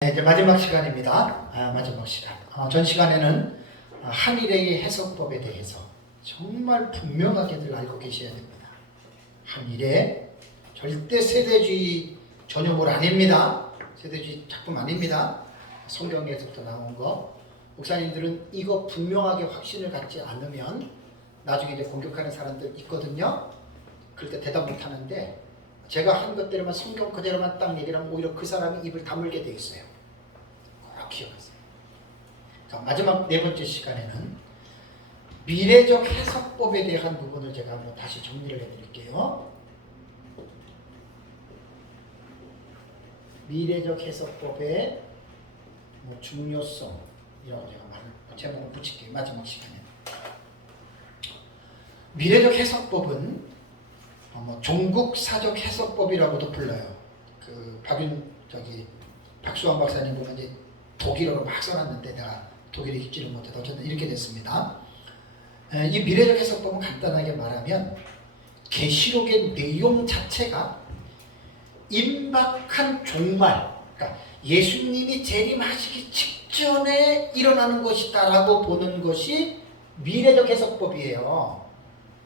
네, 이제 마지막 시간입니다. 마지막 시간. 전 시간에는 한일의 해석법에 대해서 정말 분명하게들 알고 계셔야 됩니다. 한일의 절대 세대주의 전유물 아닙니다. 세대주의 작품 아닙니다. 성경에서부터 나온 거. 목사님들은 이거 분명하게 확신을 갖지 않으면 나중에 이제 공격하는 사람들 있거든요. 그럴 때 대답 못 하는데 제가 한 것대로만 성경 그대로만 딱 얘기를 하면 오히려 그 사람이 입을 다물게 돼 있어요. 꼭 기억하세요. 자, 마지막 네 번째 시간에는 미래적 해석법에 대한 부분을 제가 한번 다시 정리를 해드릴게요. 미래적 해석법의 중요성이라고 제가 제목을 붙일게요. 마지막 시간에. 미래적 해석법은 종국사적 해석법이라고도 불러요. 박수환 박사님 보면 이제 독일어로 막 써놨는데 내가 독일어 읽지를 못해서 어쨌든 이렇게 됐습니다. 이 미래적 해석법은 간단하게 말하면 계시록의 내용 자체가 임박한 종말, 그러니까 예수님이 재림하시기 직전에 일어나는 것이다라고 보는 것이 미래적 해석법이에요.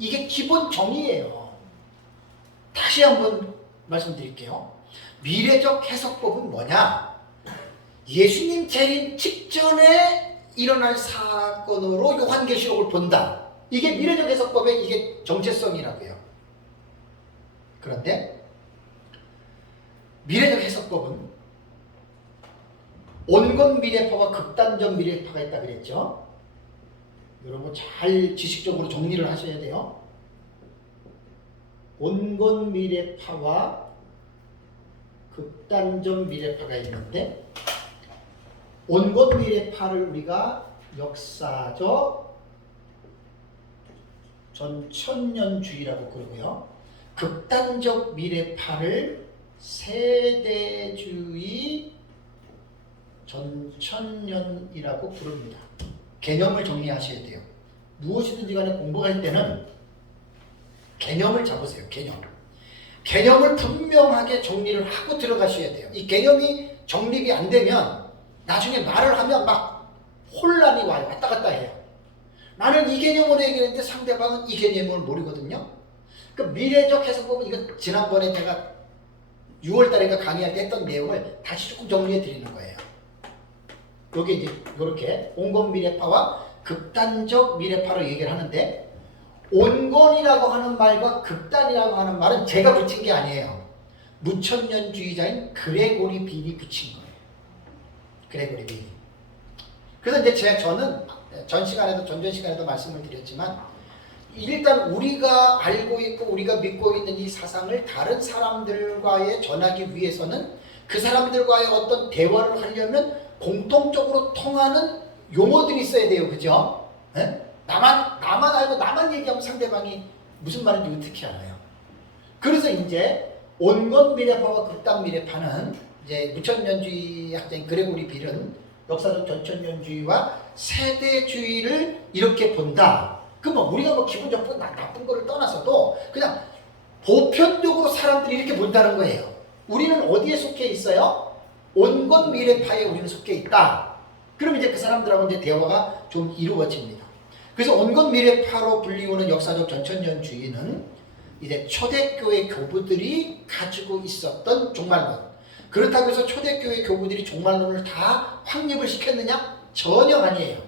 이게 기본 정의예요. 다시 한번 말씀드릴게요. 미래적 해석법은 뭐냐? 예수님 재림 직전에 일어날 사건으로 요한계시록을 본다. 이게 미래적 해석법의 이게 정체성이라고요. 그런데 미래적 해석법은 온건 미래파와 극단적 미래파가 있다 그랬죠. 여러분 잘 지식적으로 정리를 하셔야 돼요. 온건 미래파와 극단적 미래파가 있는데 온건 미래파를 우리가 역사적 전천년주의라고 그러고요. 극단적 미래파를 세대주의 전천년이라고 부릅니다. 개념을 정리하셔야 돼요. 무엇이든지 간에 공부할 때는 개념을 잡으세요. 개념을 분명하게 정리를 하고 들어가셔야 돼요. 이 개념이 정립이 안 되면 나중에 말을 하면 막 혼란이 와요. 왔다 갔다 해요. 나는 이 개념으로 얘기했는데 상대방은 이 개념을 모르거든요. 그 미래적 해석법은 이거 지난번에 제가 6월달에 강의할 때 했던 내용을 다시 조금 정리해 드리는 거예요. 여기 이제 이렇게 온건 미래파와 극단적 미래파로 얘기를 하는데 온건이라고 하는 말과 극단이라고 하는 말은 제가 붙인 게 아니에요. 무천년주의자인 그레고리 빌이 붙인 거예요. 그레고리 빌이. 그래서 이제 저는 전전 시간에도 말씀을 드렸지만 일단 우리가 알고 있고 우리가 믿고 있는 이 사상을 다른 사람들과의 전하기 위해서는 그 사람들과의 어떤 대화를 하려면 공통적으로 통하는 용어들이 있어야 돼요. 그죠? 네? 나만 알고 나만 얘기하면 상대방이 무슨 말인지 어떻게 알아요? 그래서 이제 온건 미래파와 극단 미래파는 이제 무천년주의 학자인 그레고리 빌은 역사적 전천년주의와 세대주의를 이렇게 본다. 그러면 우리가 기본적으로 나쁜 거를 떠나서도 그냥 보편적으로 사람들이 이렇게 본다는 거예요. 우리는 어디에 속해 있어요? 온건 미래파에 우리는 속해 있다. 그럼 이제 그 사람들하고 이제 대화가 좀 이루어집니다. 그래서 온건 미래파로 불리우는 역사적 전천년주의는 이제 초대교회 교부들이 가지고 있었던 종말론. 그렇다고 해서 초대교회 교부들이 종말론을 다 확립을 시켰느냐? 전혀 아니에요.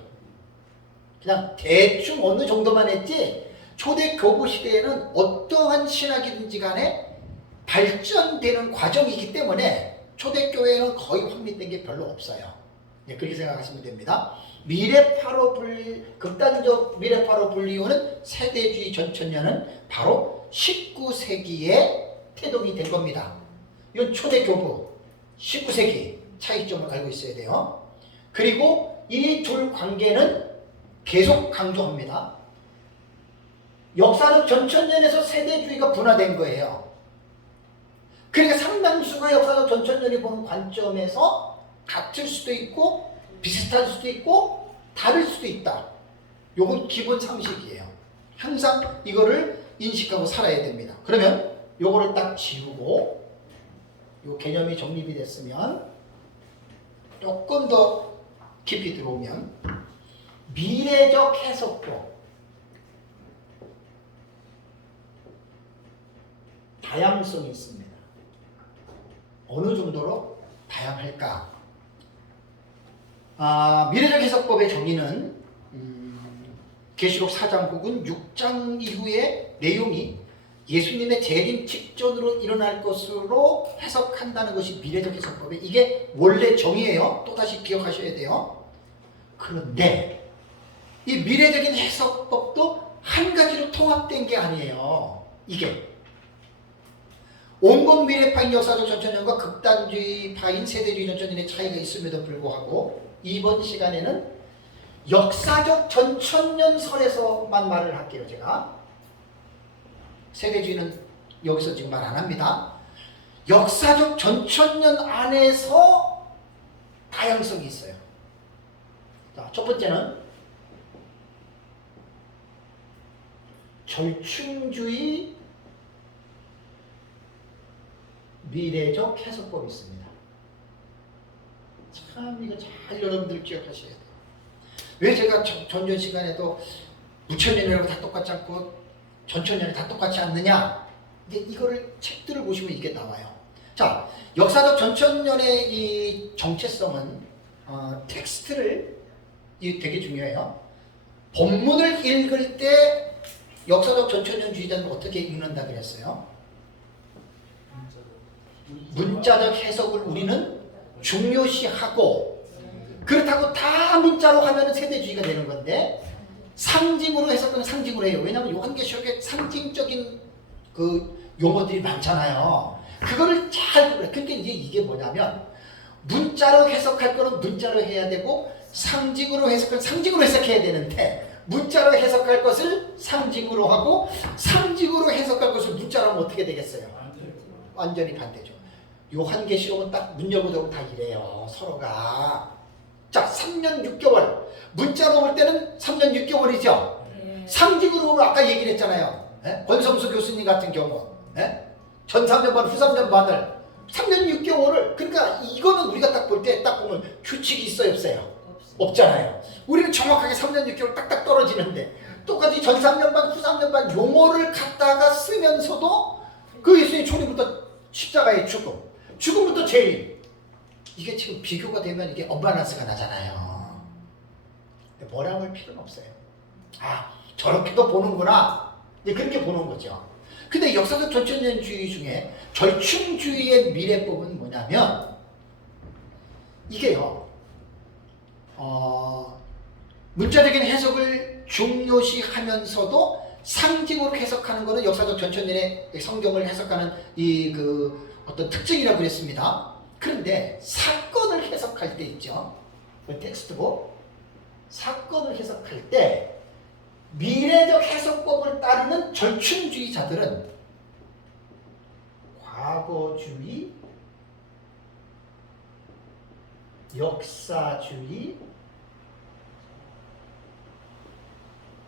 그냥 대충 어느 정도만 했지 초대교부 시대에는 어떠한 신학이든지 간에 발전되는 과정이기 때문에 초대교회는 거의 확립된 게 별로 없어요. 그렇게 생각하시면 됩니다. 극단적 미래파로 불리우는 세대주의 전천년은 바로 19세기에 태동이 된 겁니다. 이건 초대교부 19세기 차이점을 알고 있어야 돼요. 그리고 이 둘 관계는 계속 강조합니다. 역사적 전천년에서 세대주의가 분화된 거예요. 그러니까 상당수가 역사적 전천년이 보는 관점에서 같을 수도 있고 비슷할 수도 있고 다를 수도 있다. 요건 기본 상식이에요. 항상 이거를 인식하고 살아야 됩니다. 그러면 요거를 딱 지우고 요 개념이 정립이 됐으면 조금 더 깊이 들어오면 미래적 해석도 다양성이 있습니다. 어느 정도로 다양할까? 미래적 해석법의 정의는 계시록 4장 혹은 6장 이후의 내용이 예수님의 재림 직전으로 일어날 것으로 해석한다는 것이 미래적 해석법의 이게 원래 정의예요. 또다시 기억하셔야 돼요. 그런데 이 미래적인 해석법도 한 가지로 통합된 게 아니에요. 이게 온건 미래파인 역사적 전천년과 극단주의파인 세대주의 전천년의 차이가 있음에도 불구하고 이번 시간에는 역사적 전천년설에서만 말을 할게요. 제가 세대주의는 여기서 지금 말 안 합니다. 역사적 전천년 안에서 다양성이 있어요. 자, 첫 번째는 절충주의 미래적 해석법이 있습니다. 참 이거 잘 여러분들 기억하셔야 돼요. 왜 제가 전전 시간에도 무천년이라고 다 똑같지 않고 전천년이 다 똑같지 않느냐? 근데 이거를 책들을 보시면 이게 나와요. 자, 역사적 전천년의 이 정체성은 텍스트를 이게 되게 중요해요. 본문을 읽을 때 역사적 전천년주의자는 어떻게 읽는다 그랬어요? 문자적 해석을 우리는 중요시하고 그렇다고 다 문자로 하면 세대주의가 되는 건데 상징으로 해석은 상징으로 해요. 왜냐하면 요한계시록에 상징적인 그 용어들이 많잖아요. 그거를 잘 그러니까 이제 이게 뭐냐면 문자로 해석할 거는 문자로 해야 되고 상징으로 해석은 상징으로 해석해야 되는데 문자로 해석할 것을 상징으로 하고 상징으로 해석할 것을 문자로 하면 어떻게 되겠어요? 완전히 반대죠. 요한계시록은 딱 문 열고 다 이래요. 서로가. 자, 3년 6개월. 문자로 볼 때는 3년 6개월이죠. 상징으로 아까 얘기를 했잖아요. 권성수 교수님 같은 경우. 전 3년반, 후 3년반을 3년 6개월을 그러니까 이거는 우리가 딱 볼 때 딱 보면 규칙이 있어요, 없어요? 없잖아요. 우리는 정확하게 3년 6개월 딱딱 떨어지는데 똑같이 전 3년반, 후 3년반 용어를 갖다가 쓰면서도 그 예수님 초림부터 십자가의 죽음, 죽음부터 재림 이게 지금 비교가 되면 이게 언밸런스가 나잖아요. 뭐라 할 필요는 없어요. 아, 저렇게도 보는구나. 이제 그렇게 보는 거죠. 근데 역사적 전천년주의 중에 절충주의의 미래법은 뭐냐면 이게요. 문자적인 해석을 중요시하면서도 상징으로 해석하는 것은 역사적 전천년의 성경을 해석하는 이 그 어떤 특징이라고 그랬습니다. 그런데 사건을 해석할 때 있죠. 텍스트북 사건을 해석할 때 미래적 해석법을 따르는 절충주의자들은 과거주의, 역사주의,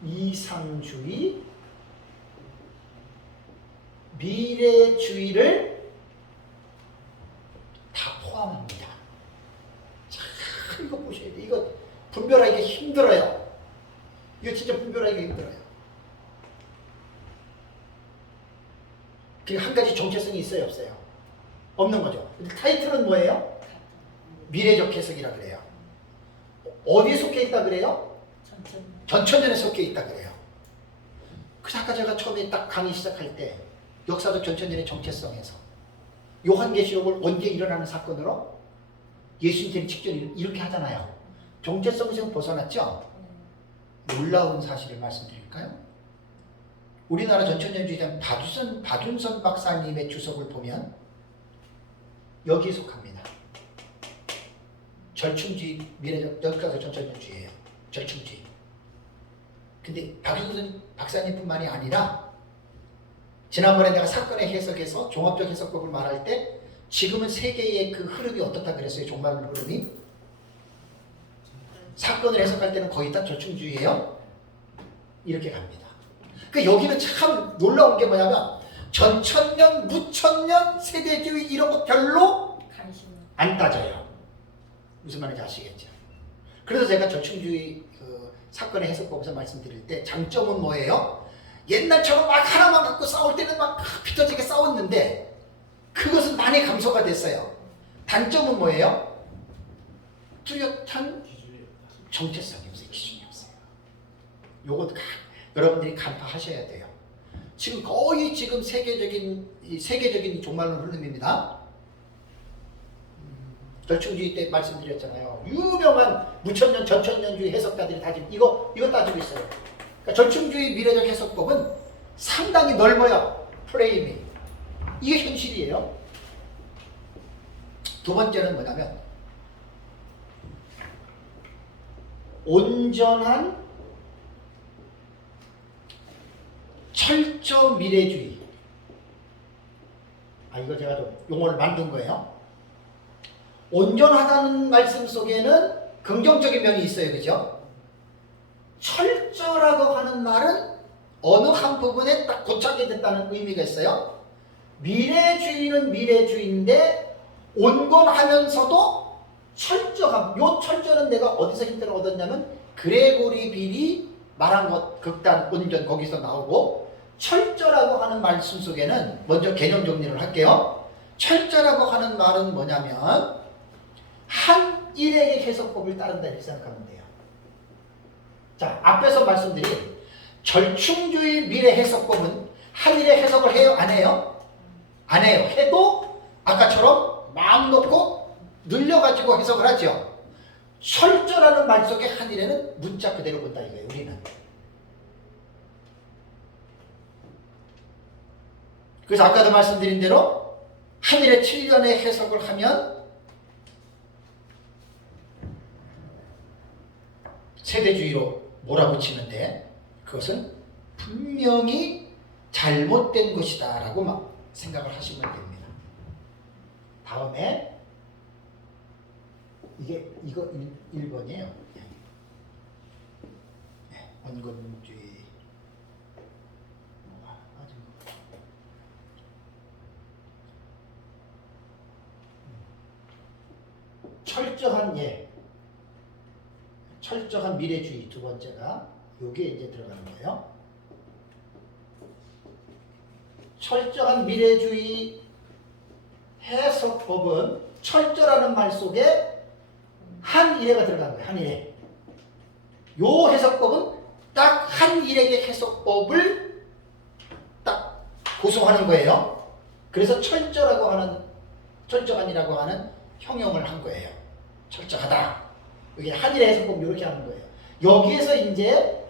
이상주의, 미래주의를 다 포함합니다. 참 이거 보셔야 돼요. 이거 분별하기가 힘들어요. 이거 진짜 분별하기가 힘들어요. 한 가지 정체성이 있어요, 없어요? 없는 거죠. 타이틀은 뭐예요? 미래적 해석이라 그래요. 어디에 속해 있다 그래요? 전천년에 속해 있다 그래요. 그 아까 제가 처음에 딱 강의 시작할 때 역사적 전천년의 정체성에서 요한계시록을 언제 일어나는 사건으로 예수님 재림 직전 이렇게 하잖아요. 정체성에서 벗어났죠? 놀라운 사실을 말씀드릴까요? 우리나라 전천년주의자 박윤선 박사님의 주석을 보면 여기에 속합니다. 절충주의, 미래적 역사적 전천년주의예요. 절충주의. 근데 박윤선 박사님뿐만이 아니라 지난번에 내가 사건의 해석에서 종합적 해석법을 말할 때 지금은 세계의 그 흐름이 어떻다 그랬어요? 종말 흐름이? 사건을 해석할 때는 거의 다 절충주의예요. 이렇게 갑니다. 그러니까 여기는 참 놀라운 게 뭐냐면 전천년, 무천년, 세대주의 이런 거 별로 안 따져요. 무슨 말인지 아시겠죠? 그래서 제가 절충주의 사건의 해석법에서 말씀드릴 때 장점은 뭐예요? 옛날처럼 막 하나만 갖고 싸울 때는 막 피터지게 싸웠는데 그것은 많이 감소가 됐어요. 단점은 뭐예요? 뚜렷한 정체성이 없어요. 기준이 없어요. 요것도 여러분들이 간파하셔야 돼요. 지금 거의 지금 세계적인 종말론 흐름입니다. 절충주의 때 말씀드렸잖아요. 유명한 무천년 전천년주의 해석가들이 다 지금 이거 따지고 있어요. 그러니까 절충주의 미래적 해석법은 상당히 넓어요. 프레임이. 이게 현실이에요. 두 번째는 뭐냐면 온전한 철저 미래주의. 이거 제가 좀 용어를 만든 거예요. 온전하다는 말씀 속에는 긍정적인 면이 있어요. 그죠? 철저라고 하는 말은 어느 한 부분에 딱 고착이 됐다는 의미가 있어요. 미래주의는 미래주의인데 온건하면서도 철저함. 요 철저는 내가 어디서 힌트를 얻었냐면 그레고리 빌이 말한 것 극단 온전 거기서 나오고 철저라고 하는 말씀 속에는 먼저 개념 정리를 할게요. 철저라고 하는 말은 뭐냐면 한 일의 해석법을 따른다 이렇게 생각하면 돼요. 자, 앞에서 말씀드린 절충주의 미래 해석법은 한 일의 해석을 해요? 안 해요? 안 해요. 해도 아까처럼 마음 놓고 늘려가지고 해석을 하죠. 철저라는 말 속에 한 일에는 문자 그대로 본다 이거예요. 우리는. 그래서 아까도 말씀드린 대로 한 일의 7년의 해석을 하면 세대주의로 몰아붙이는데 그것은 분명히 잘못된 것이다 라고 막 생각을 하시면 됩니다. 다음에 이거 1번이에요. 원건주의. 철저한 미래주의 두 번째가 요게 이제 들어가는 거예요. 철저한 미래주의 해석법은 철저라는 말 속에 한 일회가 들어가는 거예요. 한 일회. 요 해석법은 딱 한 일회의 해석법을 딱 고수하는 거예요. 그래서 철저한이라고 하는 형용을 한 거예요. 철저하다. 이게 한일의 해석법 이렇게 하는 거예요. 여기에서 이제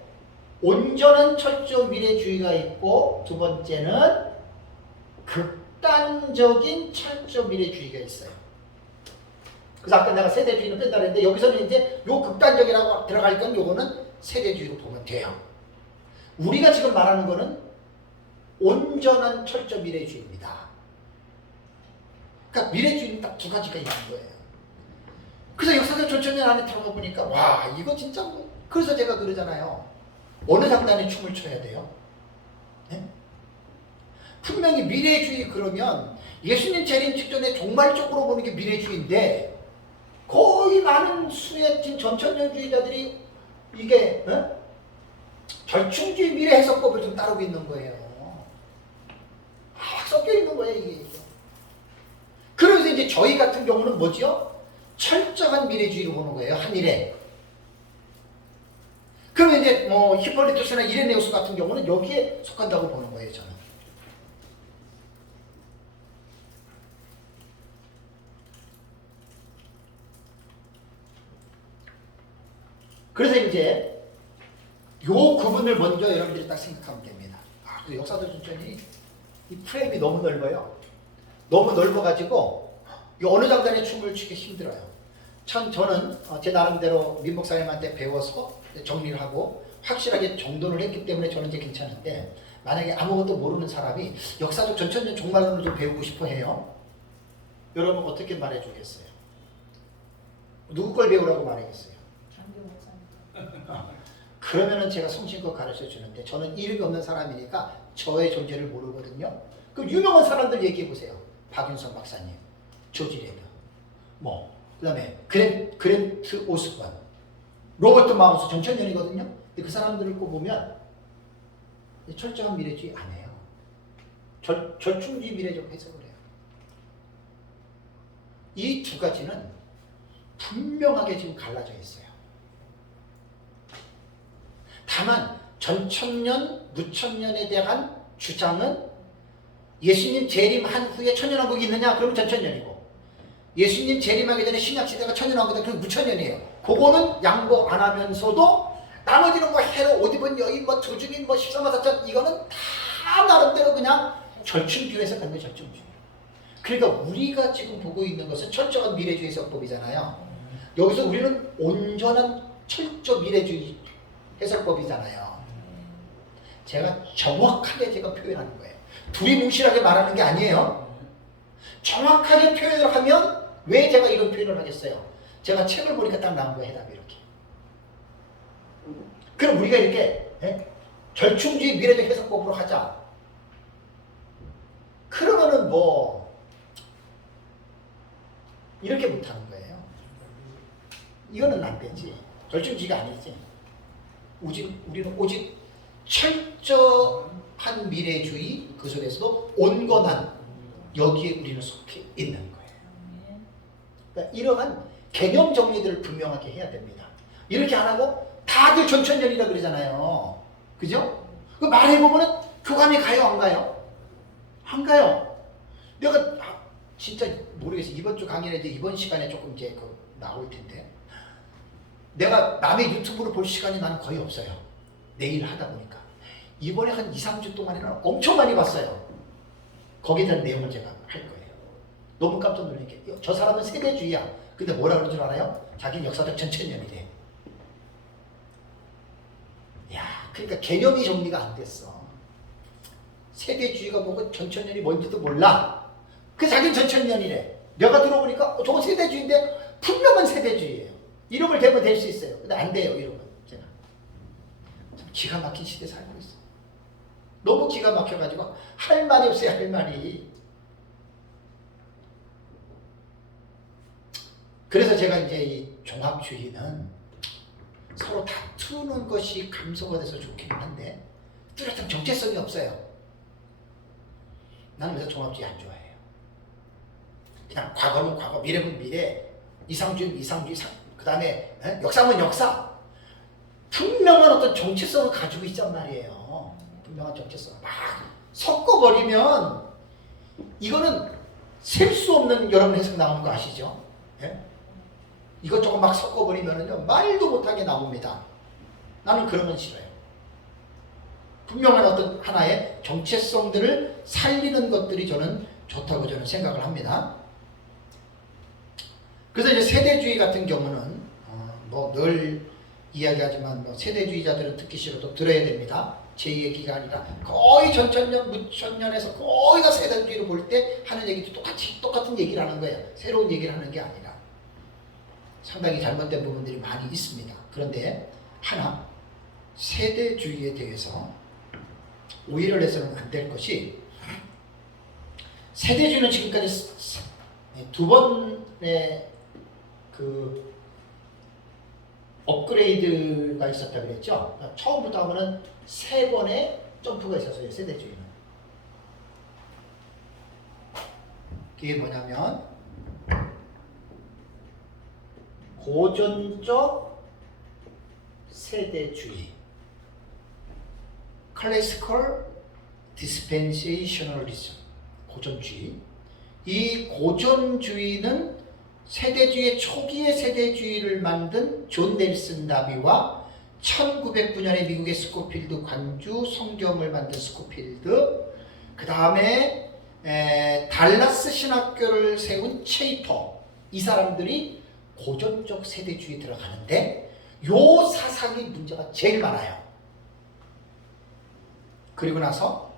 온전한 철저 미래주의가 있고 두 번째는 극단적인 철저 미래주의가 있어요. 그래서 아까 내가 세대주의는 뺀다 그랬는데 여기서는 이제 요 극단적이라고 들어갈 건 요거는 세대주의로 보면 돼요. 우리가 지금 말하는 거는 온전한 철저 미래주의입니다. 그러니까 미래주의는 딱 두 가지가 있는 거예요. 그래서 역사적 전천년 안에 들어가 보니까 와 이거 진짜 뭐 그래서 제가 그러잖아요. 어느 장단에 춤을 춰야 돼요? 네? 분명히 미래주의 그러면 예수님 재림 직전에 종말적으로 보는 게 미래주의인데 거의 많은 수의 전천년주의자들이 이게 절충주의 미래 해석법을 좀 따르고 있는 거예요. 섞여 있는 거예요 이게. 그래서 이제 저희 같은 경우는 뭐지요? 철저한 미래주의로 보는 거예요. 한일에. 그러면 이제 뭐 히폴리투스나 이레네우스 같은 경우는 여기에 속한다고 보는 거예요. 저는. 그래서 이제 요 구분을 먼저 여러분들이 딱 생각하면 됩니다. 그래서 역사적 전천이 이 프레임이 너무 넓어요. 너무 넓어가지고 어느 장단에 춤을 추기 힘들어요. 저는 제 나름대로 민목사님한테 배워서 정리를 하고 확실하게 정돈을 했기 때문에 저는 이제 괜찮은데 만약에 아무것도 모르는 사람이 역사적 전천년 종말론을 좀 배우고 싶어 해요. 여러분 어떻게 말해주겠어요? 누구 걸 배우라고 말하겠어요? 그러면은 제가 성심껏 가르쳐 주는데 저는 이름이 없는 사람이니까 저의 존재를 모르거든요. 그 유명한 사람들 얘기해 보세요. 박윤선 박사님, 조지 레드, 그다음에 그랜트 오스번, 로버트 마우스 전천년이거든요. 근데 그 사람들을 꼭 보면 철저한 미래주의 안 해요. 절충주의 미래적 해석을 해요. 이 두 가지는 분명하게 지금 갈라져 있어요. 다만 전천년, 무천년에 대한 주장은 예수님 재림한 후에 천년왕국이 있느냐? 그러면 전천년이고, 예수님 재림하기 전에 신약시대가 천년왕국이다. 그럼 무천년이에요. 그거는 양보 안 하면서도 나머지는 뭐 헤롯, 옷 입은 여인, 뭐 두주민, 뭐 13마사천 이거는 다 나름대로 그냥 절충주의에서 가는 게 절충주의. 그러니까 우리가 지금 보고 있는 것은 철저한 미래주의 해석법이잖아요. 여기서 우리는 온전한 철저 미래주의 해석법이잖아요. 제가 정확하게 제가 표현하는 거예요. 둘이 뭉실하게 말하는 게 아니에요. 정확하게 표현을 하면 왜 제가 이런 표현을 하겠어요? 제가 책을 보니까 딱 나온 거예요. 해답이 이렇게. 그럼 우리가 이렇게 절충주의 미래적 해석법으로 하자. 그러면은 뭐 이렇게 못하는 거예요. 이거는 안 되지. 절충주의가 아니지. 우리는 오직 철저한 미래주의, 그 속에서도 온건한, 여기에 우리는 속해 있는 거예요. 그러니까 이러한 개념 정리들을 분명하게 해야 됩니다. 이렇게 안 하고 다들 전천년이라 그러잖아요. 그죠? 그 말해보면은 교감이 가요, 안 가요? 안 가요. 내가 진짜 모르겠어요. 이번 주 강의는 이제 이번 시간에 조금 이제 나올 텐데, 내가 남의 유튜브를 볼 시간이 나는 거의 없어요. 내일 하다 보니까. 이번에 한 2, 3주 동안에는 엄청 많이 봤어요. 거기에 대한 내용을 제가 할 거예요. 너무 깜짝 놀란 게, 저 사람은 세대주의야. 근데 뭐라 그런 줄 알아요? 자기는 역사적 전천년이래. 야, 그러니까 개념이 정리가 안 됐어. 세대주의가 뭐고 전천년이 뭔지도 몰라. 그 자기는 전천년이래. 내가 들어보니까 저건 세대주의인데 분명한 세대주의예요. 이름을 대면 될 수 있어요. 근데 안 돼요, 이름은. 제가 참 기가 막힌 시대에 살고 있어. 너무 기가 막혀가지고 할 말이 없어요, 할 말이. 그래서 제가 이제 이 종합주의는 서로 다투는 것이 감소가 돼서 좋긴 한데 뚜렷한 정체성이 없어요. 나는 그래서 종합주의 안 좋아해요. 그냥 과거는 과거, 미래는 미래, 이상주의는 이상주의, 그 다음에 역사는 역사. 분명한 어떤 정체성을 가지고 있단 말이에요. 분명한 정체성을 막 섞어버리면 이거는 셀 수 없는 여러분 해석 나오는 거 아시죠? 예? 이것저것 막 섞어버리면은요, 말도 못하게 나옵니다. 나는 그런 건 싫어요. 분명한 어떤 하나의 정체성들을 살리는 것들이 저는 좋다고 저는 생각을 합니다. 그래서 이제 세대주의 같은 경우는 뭐 늘 이야기하지만 뭐 세대주의자들은 듣기 싫어도 들어야 됩니다. 제 얘기가 아니라 거의 전천년, 무천년에서 거의 다 세대주의를 볼 때 하는 얘기도 똑같은 얘기를 하는 거예요. 새로운 얘기를 하는 게 아니라. 상당히 잘못된 부분들이 많이 있습니다. 그런데 하나, 세대주의에 대해서 오해를 해서는 안 될 것이, 세대주의는 지금까지 두 번의 그 업그레이드가 있었다고 그랬죠. 그러니까 처음부터 하면은 3번의 점프가 있었어요, 세대주의는. 그게 뭐냐면 고전적 세대주의, 클래시컬 디스펜세이셔널리즘, 고전주의. 이 고전주의는 세대주의 초기의 세대주의를 만든 존 넬슨 다비와 1909년에 미국의 스코필드 관주 성경을 만든 스코필드, 그 다음에 달라스 신학교를 세운 체이퍼, 이 사람들이 고전적 세대주의에 들어가는데 요 사상이 문제가 제일 많아요. 그리고 나서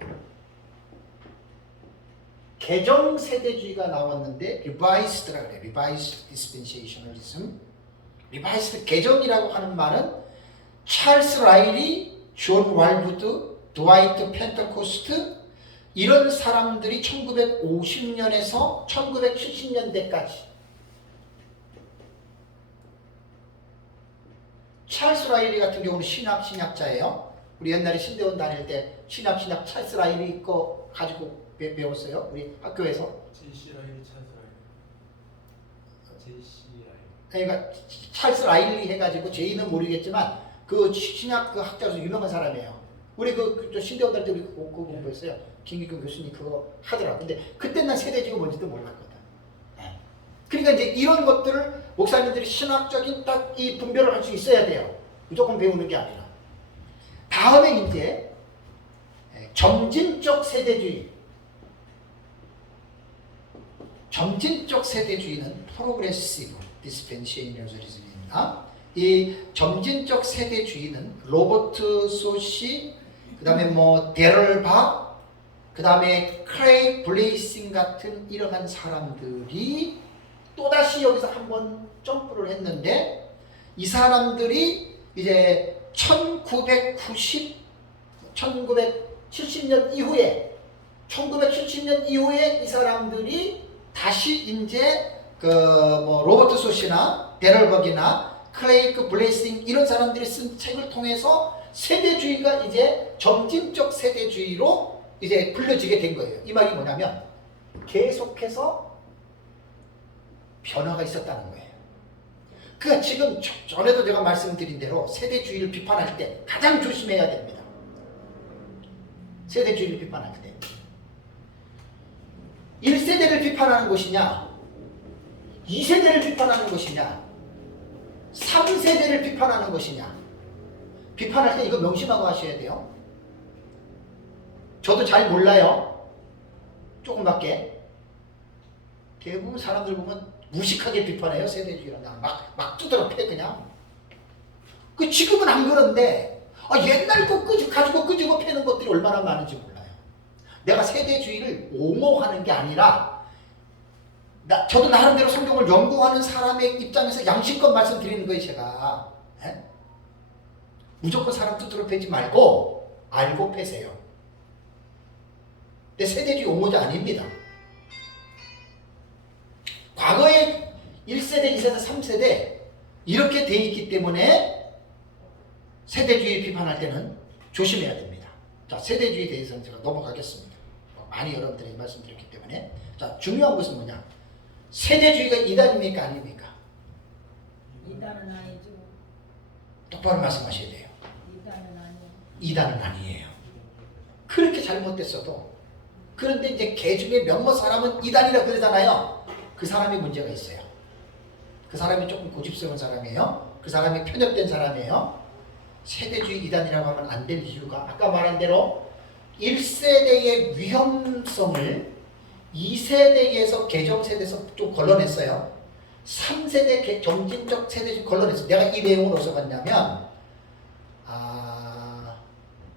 개정 세대주의가 나왔는데 리바이스드라 그래요. 리바이스드 디스펜세이셔널리즘. 리바이스드 개정이라고 하는 말은 찰스 라일리, 존 왈부드, 드와이트 펜터코스트, 이런 사람들이 1950년에서 1970년대까지 찰스 라일리 같은 경우는 신학자예요. 우리 옛날에 신대원 다닐 때 신학 찰스 라일리 거 가지고 배웠어요. 우리 학교에서. 제시 라일리 찰스 라일리. 제시 라일리. 그러니까 찰스 라일리 해가지고 제이는 모르겠지만 그 신학 그 학자로서 유명한 사람이에요. 우리 그 신대원 다닐 때 우리 그거 공부했어요. 김기경 교수님 그거 하더라고. 근데 그때 난 세대주의가 뭔지도 몰랐거든. 그러니까 이제 이런 것들을 목사님들이 신학적인 딱 이 분별을 할 수 있어야 돼요. 무조건 배우는 게 아니라. 다음에 이제 점진적 세대주의. 점진적 세대주의는 프로그레시브 디스펜시애니얼리즘입니다. 이 점진적 세대주의는 로버트 소시, 그 다음에 뭐 데럴 박, 그 다음에 크레이 블레이싱 같은 이러한 사람들이 또다시 여기서 한번 점프를 했는데, 이 사람들이 이제 1970년 이후에 이 사람들이 다시 이제 그 뭐 로버트 소시나 데럴버기나 클레이크 블레이싱 이런 사람들이 쓴 책을 통해서 세대주의가 이제 점진적 세대주의로 이제 불려지게 된 거예요. 이 말이 뭐냐면 계속해서 변화가 있었다는 거예요. 그러니까 지금 전에도 제가 말씀드린 대로 세대주의를 비판할 때 가장 조심해야 됩니다. 세대주의를 비판할 때 1세대를 비판하는 것이냐, 2세대를 비판하는 것이냐, 3세대를 비판하는 것이냐. 비판할 때 이거 명심하고 하셔야 돼요. 저도 잘 몰라요. 조금밖에. 대부분 사람들 보면 무식하게 비판해요. 세대주의를 막 두드러 패 그냥. 그 지금은 안 그런데 옛날 거 가지고 끄집어 패는 것들이 얼마나 많은지 몰라요. 내가 세대주의를 옹호하는 게 아니라 저도 나름대로 성경을 연구하는 사람의 입장에서 양심껏 말씀드리는 거예요. 제가 무조건 사람 두드러 패지 말고 알고 패세요. 근데 세대주의 옹호자 아닙니다. 과거에 1세대, 2세대, 3세대 이렇게 돼 있기 때문에 세대주의 비판할 때는 조심해야 됩니다. 자, 세대주의에 대해서는 제가 넘어가겠습니다. 많이 여러분들에게 말씀드렸기 때문에. 자, 중요한 것은 뭐냐? 세대주의가 이단입니까? 아닙니까? 이단은 아니죠. 똑바로 말씀하셔야 돼요. 이단은 아니에요. 이단은 아니에요. 그렇게 잘못됐어도, 그런데 이제 개 중에 몇몇 사람은 이단이라 그러잖아요. 그 사람이 문제가 있어요. 그 사람이 조금 고집스러운 사람이에요. 그 사람이 편협된 사람이에요. 세대주의 이단이라고 하면 안 될 이유가 아까 말한 대로 1세대의 위험성을 2세대에서 개정세대에서 좀 걸러냈어요. 3세대 점진적 세대에서 걸러냈어요. 내가 이 내용을 어디서 봤냐면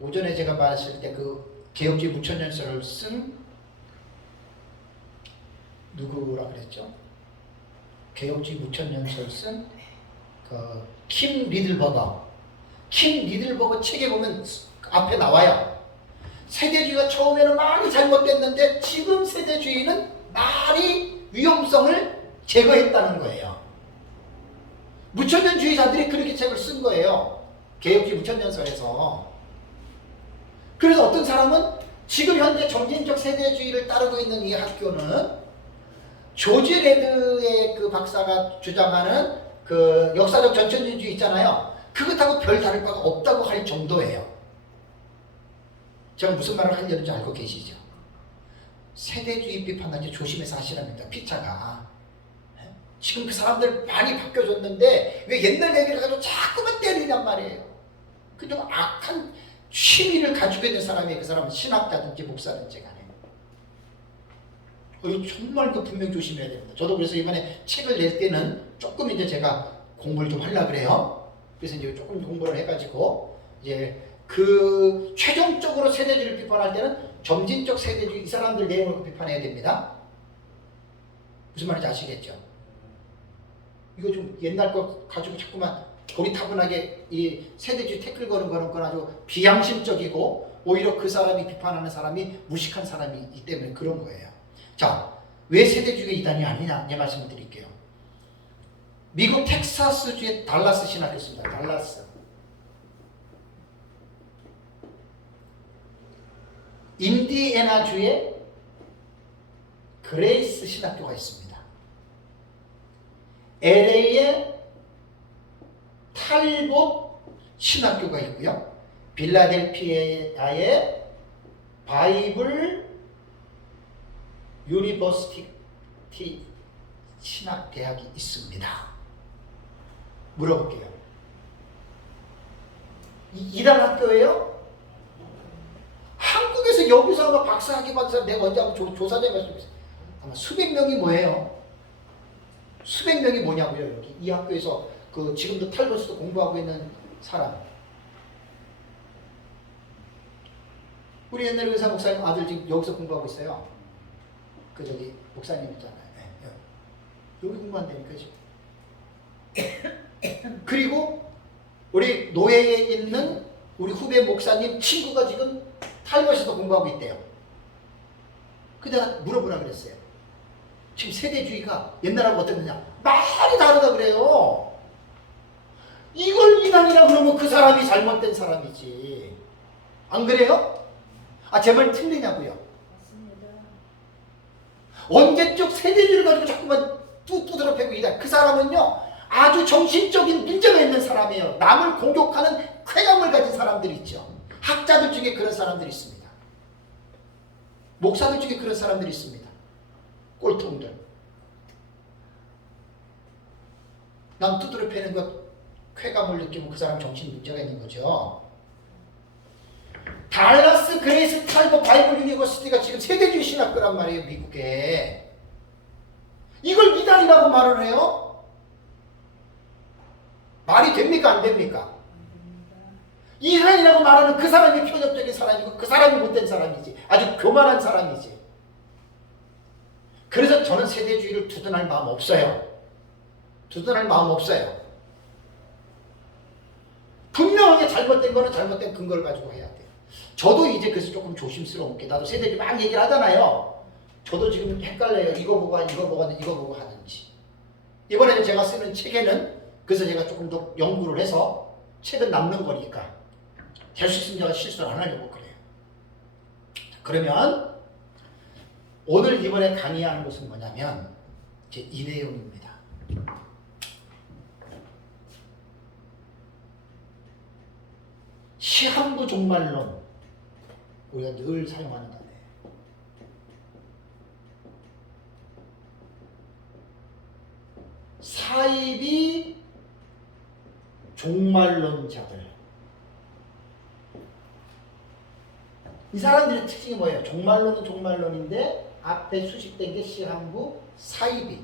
오전에 제가 말했을 때 그 개혁주의 무천년설을 쓴 누구라 그랬죠? 개혁주의 무천년설 쓴 그 킴 리들버거 책에 보면 앞에 나와요. 세대주의가 처음에는 많이 잘못됐는데 지금 세대주의는 많이 위험성을 제거했다는 거예요. 무천년주의자들이 그렇게 책을 쓴 거예요. 개혁주의 무천년설에서. 그래서 어떤 사람은 지금 현재 점진적 세대주의를 따르고 있는 이 학교는 조지 레드의 그 박사가 주장하는 그 역사적 전천주의 있잖아요. 그것하고 별 다를 바가 없다고 할 정도예요. 제가 무슨 말을 하려는지 알고 계시죠? 세대주의 비판하지 조심해서 하시랍니다. 피차가. 지금 그 사람들 많이 바뀌어졌는데 왜 옛날 얘기를 가지고 자꾸만 때리냔 말이에요. 그냥 악한 취미를 가지고 있는 사람이 그 사람은 신학자든지 목사든지 간에. 정말 그 분명히 조심해야 됩니다. 저도 그래서 이번에 책을 낼 때는 조금 이제 제가 공부를 좀 하려고 그래요. 그래서 이제 조금 공부를 해가지고 이제 그 최종적으로 세대주의를 비판할 때는 점진적 세대주의 이 사람들 내용을 비판해야 됩니다. 무슨 말인지 아시겠죠? 이거 좀 옛날 거 가지고 자꾸만 고리타분하게 이 세대주의 태클 거는 건 아주 비양심적이고 오히려 그 사람이 비판하는 사람이 무식한 사람이기 때문에 그런 거예요. 자, 왜 세대주의가 이단이 아니냐? 내 말씀을 드릴게요. 미국 텍사스주의 달라스 신학교 있습니다. 달라스. 인디애나주에 그레이스 신학교가 있습니다. LA에 탈봇 신학교가 있고요. 빌라델피아에 바이블 유니버시티 신학대학이 있습니다. 물어볼게요. 이단 학교예요? 한국에서 여기서 아마 박사학위 받은 사람 내가 언제 한번 조사 좀 했으면 아마 수백 명이 뭐예요? 수백 명이 뭐냐고요. 여기 이 학교에서 그 지금도 탈버스도 공부하고 있는 사람. 우리 옛날 의사 목사님 아들 지금 여기서 공부하고 있어요. 그 저기 목사님 있잖아요. 네, 여기 공부한다니까 지금. 그리고 우리 노예에 있는 우리 후배 목사님 친구가 지금 탈버스도 공부하고 있대요. 그 내가 물어보라 그랬어요. 지금 세대주의가 옛날하고 어땠느냐? 많이 다르다 그래요. 이걸 이단이라 그러면 그 사람이 잘못된 사람이지. 안 그래요? 아, 제 말 틀리냐고요? 맞습니다. 언제적 세대주의를 가지고 자꾸만 두드러 패고 이단. 그 사람은요, 아주 정신적인 문제가 있는 사람이에요. 남을 공격하는 쾌감을 가진 사람들이 있죠. 학자들 중에 그런 사람들이 있습니다. 목사들 중에 그런 사람들이 있습니다. 꼴통들. 남 두드려 패는 것 쾌감을 느끼면 그 사람 정신 문제가 있는 거죠. 달라스 그레이스 탈버 바이블 유니버시티가 지금 세대주의 신학교란 말이에요. 미국에. 이걸 이단이라고 말을 해요? 말이 됩니까? 안 됩니까? 이단이라고 말하는 그 사람이 편협적인 사람이고 그 사람이 못된 사람이지. 아주 교만한 사람이지. 그래서 저는 세대주의를 두둔할 마음 없어요. 두둔할 마음 없어요. 분명하게 잘못된 거는 잘못된 근거를 가지고 해야 돼요. 저도 이제 그래서 조금 조심스러운 게, 나도 세대주의 막 얘기를 하잖아요. 저도 지금 헷갈려요. 이거 보고 이거 보고 하는지. 이번에 제가 쓰는 책에는 그래서 제가 조금 더 연구를 해서 책은 남는 거니까 될 수 있으면 제가 실수를 안 하려고 그래요. 그러면 오늘 이번에 강의하는 것은 뭐냐면 이제 이 내용입니다. 시한부 종말론, 우리가 늘 사용하는 단어예요. 사이비 종말론자들. 이 사람들의 특징이 뭐예요? 종말론은 종말론인데 앞에 수식된 게 시한부, 사이비.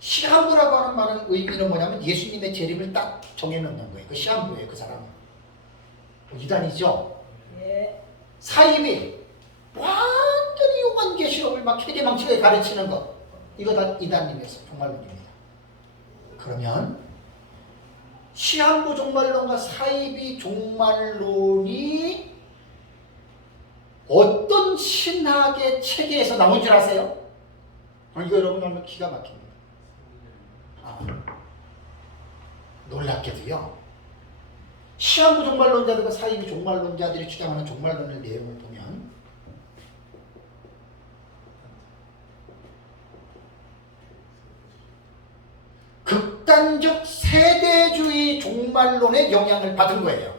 시한부라고 하는 말은 의미는 뭐냐면 예수님의 재림을 딱 정해놓는 거예요. 그 시한부예요, 그 사람은. 이단이죠. 예. 사이비, 완전히 요한계시록을 막 캐계망치게 가르치는 것. 이거 다 이단님에서 종말론입니다. 그러면 시한부 종말론과 사이비 종말론이 어떤 신학의 체계에서 나온 줄 아세요? 이거 여러분 알면 기가 막힙니다. 놀랍게도요. 시한부 종말론자들과 사이비 종말론자들이 주장하는 종말론의 내용을 보면 극단적 세대주의 종말론의 영향을 받은 거예요.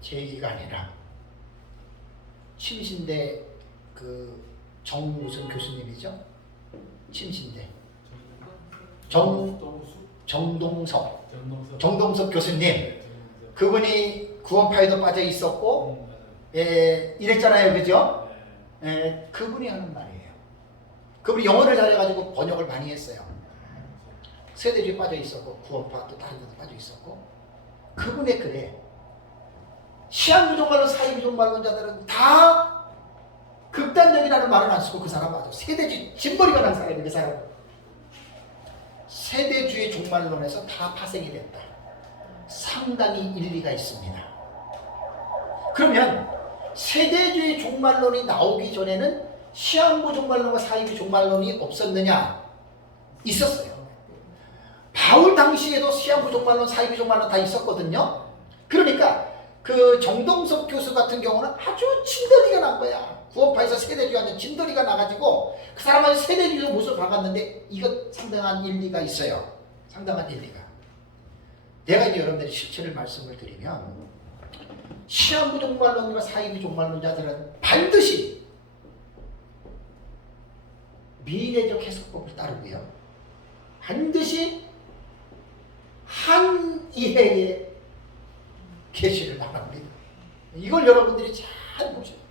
제 얘기가 아니라 침신대 그 무슨 교수님이죠? 침신대 정동석 교수님, 그분이 구원파에도 빠져 있었고 이랬잖아요, 그죠? 그분이 하는 말이에요. 그분이 영어를 잘해가지고 번역을 많이 했어요. 세대주의 빠져 있었고 구원파 또 다른 데도 빠져 있었고, 그분의 글에 시한부 종말론, 사이비 종말론자들은 다 극단적이라는 말은 안 쓰고 그 사람 맞아. 세대주의 진머리가 난 사람이 그 사람. 세대주의 종말론에서 다 파생이 됐다. 상당히 일리가 있습니다. 그러면 세대주의 종말론이 나오기 전에는 시한부 종말론과 사이비 종말론이 없었느냐? 있었어요. 바울 당시에도 시한부 종말론, 사이비 종말론 다 있었거든요. 그러니까 그 정동석 교수 같은 경우는 아주 진더리가 난 거야. 구원파에서 세대주의하는 진더리가 나가지고 그 사람은 세대주의 모습을 박았는데 이거 상당한 일리가 있어요. 상당한 일리가. 내가 이제 여러분들이 실체를 말씀을 드리면 시한부 종말론과 사이비 종말론자들은 반드시 미래적 해석법을 따르고요. 반드시 한 이해의 계시를 말합니다. 이걸 여러분들이 잘 보셔야 돼요.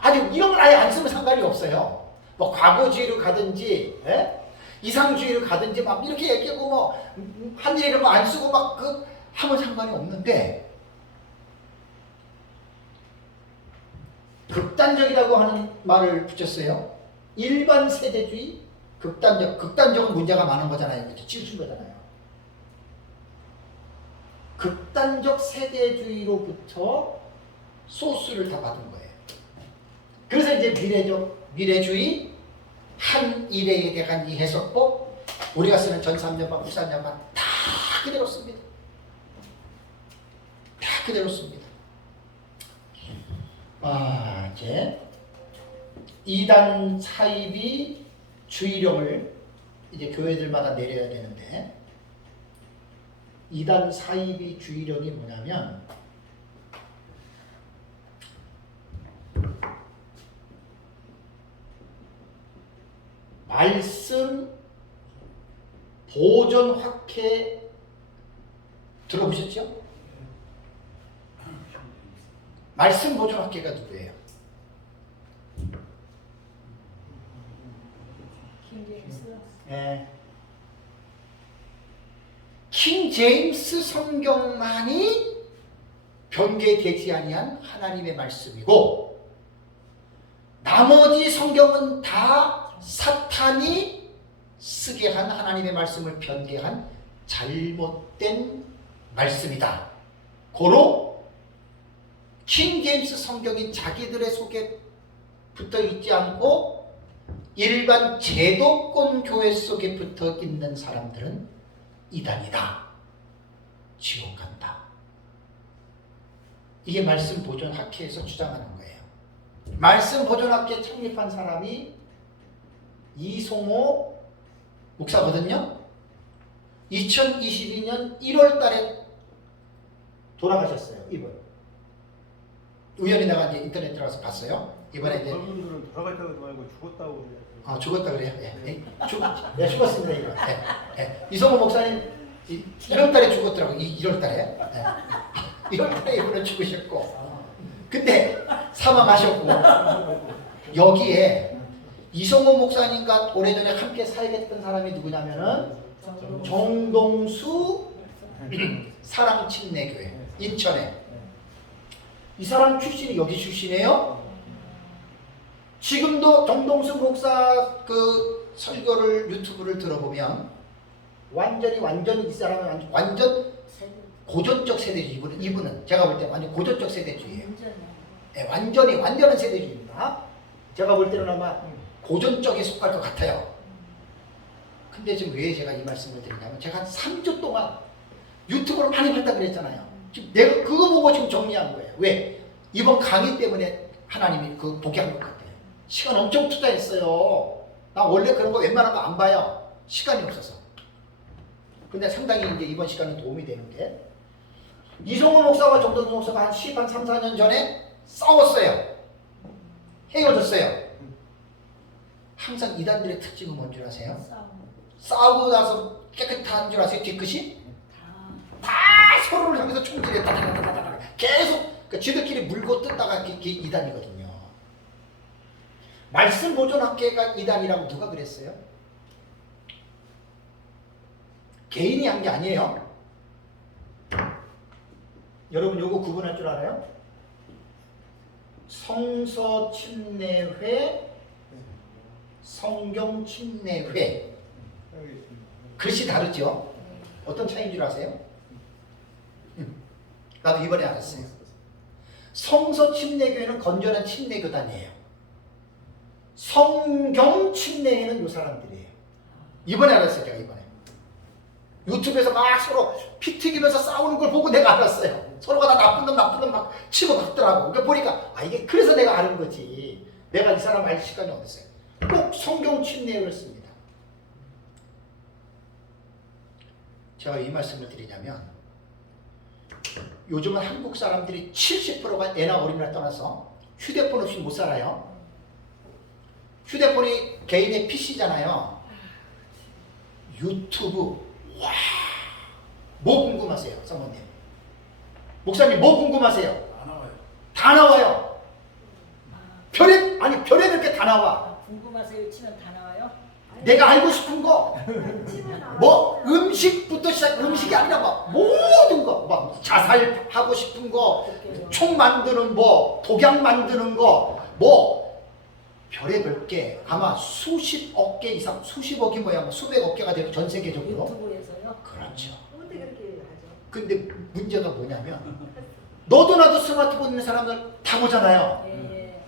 아니 이런 걸 아예 안 쓰면 상관이 없어요. 뭐 과거주의로 가든지 이상주의로 가든지 막 이렇게 얘기하고 뭐 한일이를 뭐 안 쓰고 막 그 하면 상관이 없는데 극단적이라고 하는 말을 붙였어요. 일반 세대주의, 극단적은 문제가 많은 거잖아요. 그렇죠? 치우친 거잖아요. 극단적 세대주의로부터 소스를 다 받은 거예요. 그래서 이제 미래주의, 한 일에 대한 이 해석법, 우리가 쓰는 전삼년반, 후삼년반 다 그대로 씁니다. 다 그대로 씁니다. 이제 이단 사입이 주의령을 이제 교회들마다 내려야 되는데 이단 사입이 주의령이 뭐냐면 말씀 보존 확해 들어보셨죠? 말씀 보존 확해가 누구예요? 킹 제임스 성경만이 변개되지 아니한 하나님의 말씀이고 나머지 성경은 다 사탄이 쓰게 한 하나님의 말씀을 변개한 잘못된 말씀이다. 고로 킹 제임스 성경이 자기들의 속에 붙어 있지 않고 일반 제도권 교회 속에 붙어 있는 사람들은 이단이다. 지옥 간다. 이게 말씀 보존 학회에서 주장하는 거예요. 말씀 보존 학회 창립한 사람이 이송호 목사거든요. 2022년 1월 달에 돌아가셨어요. 이분. 우연히 내가 이제 인터넷 들어가서 봤어요. 이번에 이제 그분들은 돌아갔다고 말고 죽었다고 그래요. 죽었다 그래요. 죽었습니다. 이거. 이성호 목사님 1월 달에 죽었더라고. 1월 달에. 1월 달에 이분은 죽으셨고. 근데 사망하셨고 여기에 이성호 목사님과 오래전에 함께 살겠던 사람이 누구냐면은 정동수 사랑침례교회 인천에 이 사람 출신이 여기 출신이에요. 지금도 정동수 목사 그 설교를 유튜브를 들어보면 완전히 이 사람은 완전 고전적 세대주의. 이분은 제가 볼 때 완전 고전적 세대주의예요. 완전한 세대주의입니다. 제가 볼 때는 아마 고전적에 속할 것 같아요. 근데 지금 왜 제가 이 말씀을 드리냐면 제가 한 3주 동안 유튜브를 많이 봤다 그랬잖아요. 지금 내가 그거 보고 지금 정리한 거예요. 왜? 이번 강의 때문에 하나님이 그 보게 한 것 같아요. 시간 엄청 투자했어요. 나 원래 그런 거 웬만한 거 안 봐요. 시간이 없어서. 근데 상당히 이제 이번 시간은 도움이 되는 게 이성호 목사와 정동수 목사가 한 3, 4년 전에 싸웠어요. 헤어졌어요. 항상 이단들의 특징은 뭔 줄 아세요? 싸우고 나서 깨끗한 줄 아세요? 뒤끝이? 다 서로를 향해서 총질해. 계속 지들끼리 물고 뜯다가 이단이거든요. 말씀 보존 학회가 이단이라고 누가 그랬어요? 개인이 한 게 아니에요. 여러분 요거 구분할 줄 알아요? 성서 침례회, 성경 침례회. 글씨 다르죠? 어떤 차이인 줄 아세요? 나도 이번에 알았어요. 성서 침례교회는 건전한 침례교단이에요. 성경 침례에는 요 사람들이에요. 이번에 알았어요. 제가 이번에 유튜브에서 막 서로 피 튀기면서 싸우는 걸 보고 내가 알았어요. 서로가 다 나쁜 놈 막 치고 받더라고. 그러니까 보니까 이게 그래서 내가 아는 거지. 내가 이 사람 알 시간이 없었어요. 꼭 성경 침례를 씁니다. 제가 이 말씀을 드리냐면 요즘은 한국 사람들이 70%가 애나 어린이를 떠나서 휴대폰 없이 못 살아요. 휴대폰이 개인의 PC잖아요. 유튜브, 와, 뭐 궁금하세요, 사모님? 목사님, 뭐 궁금하세요? 안 나와요. 다 나와요. 별의별 게 다 나와. 궁금하세요 치면 다 나와요? 내가 알고 싶은 거, 뭐 음식부터 시작, 음식이 아니라 막 모든 거, 막 자살하고 싶은 거, 총 만드는 거, 독약 만드는 거, 뭐 별의별 게 아마 수십억 개 이상, 수십억이 뭐야, 뭐 수백억 개가 되고 전 세계적으로. 유튜브에서요? 그렇죠. 어떻게 그렇게 하죠? 근데 문제가 뭐냐면 너도 나도 스마트폰 있는 사람들 다 보잖아요. 예.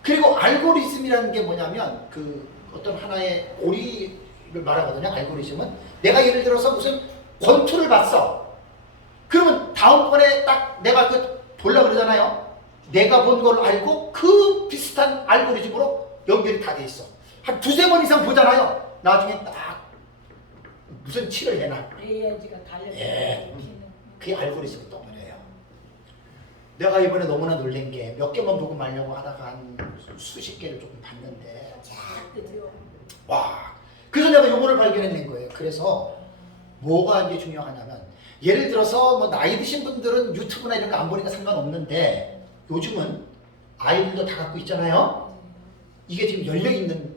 그리고 알고리즘이라는 게 뭐냐면 그 어떤 하나의 오리를 말하거든요. 알고리즘은 내가 예를 들어서 무슨 권투를 봤어. 그러면 다음번에 딱 내가 그 보려고 그러잖아요. 내가 본 걸 알고 그 비슷한 알고리즘으로 연결이 다 돼 있어. 한 두세 번 이상 보잖아요. 나중에 딱 무슨 치를 해놔. AI가 달려서 예. 그게 알고리즘이 떠버려요. 내가 이번에 너무나 놀란 게 몇 개만 보고 말려고 하다가 한 수십 개를 조금 봤는데 그죠? 와, 그래서 내가 요거를 발견해낸 거예요. 그래서 뭐가 이제 중요하냐면 예를 들어서 뭐 나이 드신 분들은 유튜브나 이런 거 안 보니까 상관없는데 요즘은 아이들도 다 갖고 있잖아요. 이게 지금 열려있는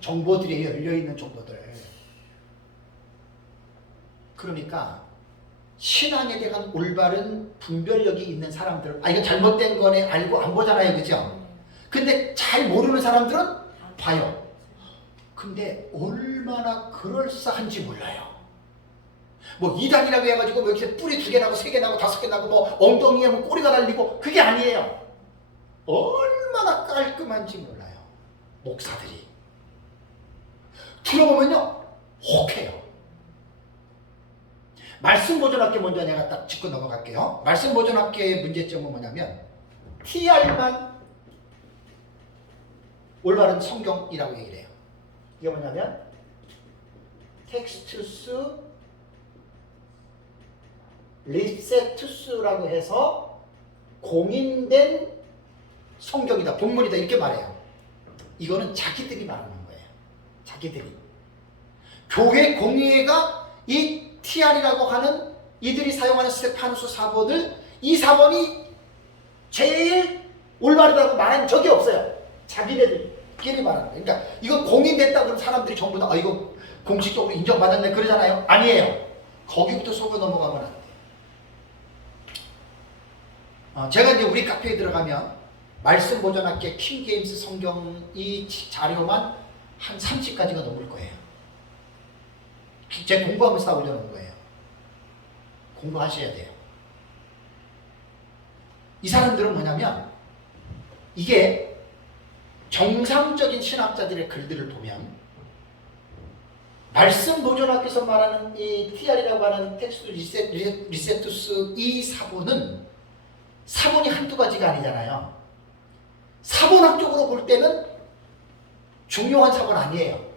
정보들이에요. 열려있는 정보들. 그러니까 신앙에 대한 올바른 분별력이 있는 사람들은 이거 잘못된 거네 알고 안 보잖아요. 그죠? 근데 잘 모르는 사람들은 봐요. 근데 얼마나 그럴싸한지 몰라요. 뭐 이단이라고 해가지고 뭐 이렇게 뿔이 2개 나고 3개 나고 5개 나고 뭐 엉덩이에 뭐 꼬리가 달리고 그게 아니에요. 얼마나 깔끔한지 몰라요. 목사들이 들어보면요 혹해요. 말씀 보존학교 먼저 내가 딱 짚고 넘어갈게요. 말씀 보존학교의 문제점은 뭐냐면 TR만 올바른 성경이라고 얘기를 해요. 이게 뭐냐면 텍스투스 리세투스라고 해서 공인된 성경이다, 본문이다 이렇게 말해요. 이거는 자기들이 말하는 거예요. 자기들이. 교회 공회가 이 TR이라고 하는 이들이 사용하는 스테파누스 사본을 이 사본이 제일 올바르다고 말한 적이 없어요. 자기네들끼리 말하는 거예요. 그러니까 이거 공인됐다 그러면 사람들이 전부 다 이거 공식적으로 인정받았네 그러잖아요. 아니에요. 거기부터 속여 넘어가면 안 돼요. 제가 이제 우리 카페에 들어가면 말씀 보존학교 킹게임스 성경 이 자료만 한 30가지가 넘을 거예요. 제 공부하면서 다 올려놓은 거예요. 공부하셔야 돼요. 이 사람들은 뭐냐면 이게 정상적인 신학자들의 글들을 보면 말씀 보존학교에서 말하는 이 TR이라고 하는 텍스트 리세투스 이 사본은 사본이 한두 가지가 아니잖아요. 사본학적으로 볼 때는 중요한 사본 아니에요.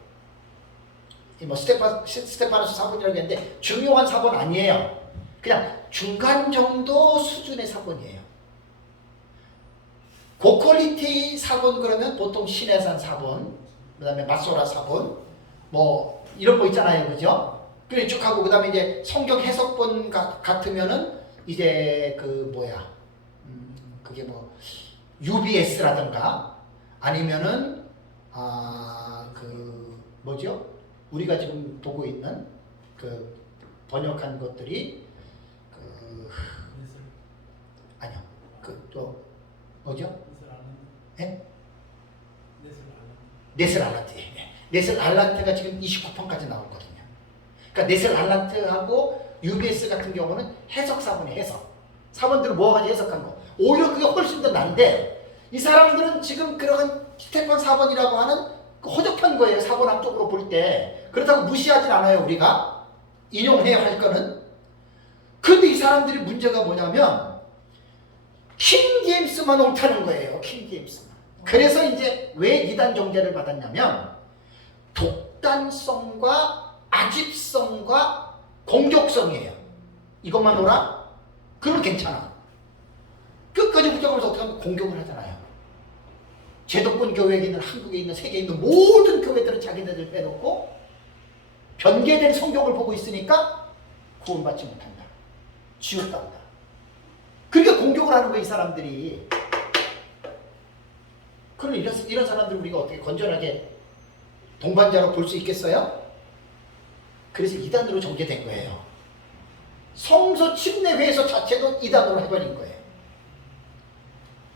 뭐 스테파누스 사본이라고 했는데 중요한 사본 아니에요. 그냥 중간 정도 수준의 사본이에요. 고퀄리티 사본 그러면 보통 신해산 사본, 그 다음에 마소라 사본, 뭐 이런 거 있잖아요. 그죠? 그래 쭉 하고 그 다음에 이제 성경 해석본 같으면은 이제 그 뭐야 그게 뭐 UBS라든가 아니면은 그 뭐죠? 우리가 지금 보고 있는 그 번역한 것들이 그 아니요 그 또 뭐죠? 예? 네슬 알란트. 네슬 알란트가 지금 29편까지 나오거든요. 그러니까 네슬 알란트하고 UBS 같은 경우는 해석 사본이 해석. 사본들을 모아가지고 해석한 거. 오히려 그게 훨씬 더 난데 이 사람들은 지금 그러한 스테판 4번이라고 하는 그 허접한 거예요. 4번 앞쪽으로 볼 때. 그렇다고 무시하진 않아요. 우리가 인용해야 할 거는. 근데 이 사람들이 문제가 뭐냐면 킹 제임스만 옳다는 거예요. 킹 제임스만. 그래서 이제 왜 이단 정죄를 받았냐면 독단성과 아집성과 공격성이에요. 이것만 옳아? 그러면 괜찮아. 끝까지 붙여가면서 어떻게 하면 공격을 하잖아요. 제도권 교회에 있는, 한국에 있는, 세계에 있는 모든 교회들은 자기네들 빼놓고 변개된 성경을 보고 있으니까 구원받지 못한다. 지옥간다. 그러니까 공격을 하는 거예요, 이 사람들이. 그럼 이런 사람들 우리가 어떻게 건전하게 동반자로 볼 수 있겠어요? 그래서 이단으로 전개된 거예요. 성서 침례회에서 자체도 이단으로 해버린 거예요.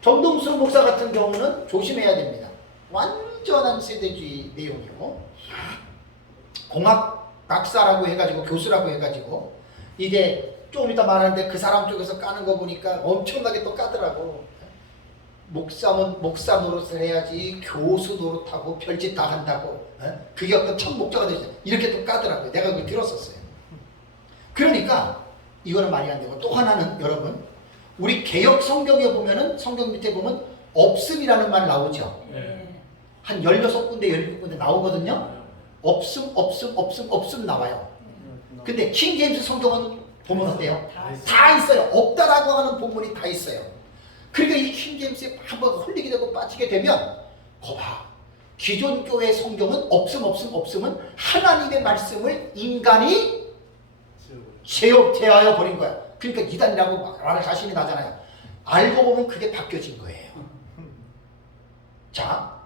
정동수 목사 같은 경우는 조심해야 됩니다. 완전한 세대주의 내용이고 공학 박사라고 해가지고 교수라고 해가지고 이게 조금 이따 말하는데 그 사람 쪽에서 까는 거 보니까 엄청나게 또 까더라고. 목사면 목사 노릇을 해야지 교수 노릇하고 별짓 다 한다고. 그게 어떤 첫 목자가 되죠. 이렇게 또 까더라고요. 내가 그걸 들었었어요. 그러니까 이거는 말이 안 되고 또 하나는 여러분 우리 개역 성경에 보면은 성경 밑에 보면 없음이라는 말 나오죠. 네. 한 16군데 17군데 나오거든요. 없음 나와요. 근데 킹 제임스 성경은 보면 어때요? 다 있어요. 없다라고 하는 본문이 다 있어요. 그러니까 이 킹 제임스에 한번 홀리게 되고 빠지게 되면 거봐. 기존 교회 성경은 없음은 하나님의 말씀을 인간이 제어하여 버린 거야. 그러니까 이단이라고 말할 자신이 나잖아요. 알고 보면 그게 바뀌어진 거예요. 자,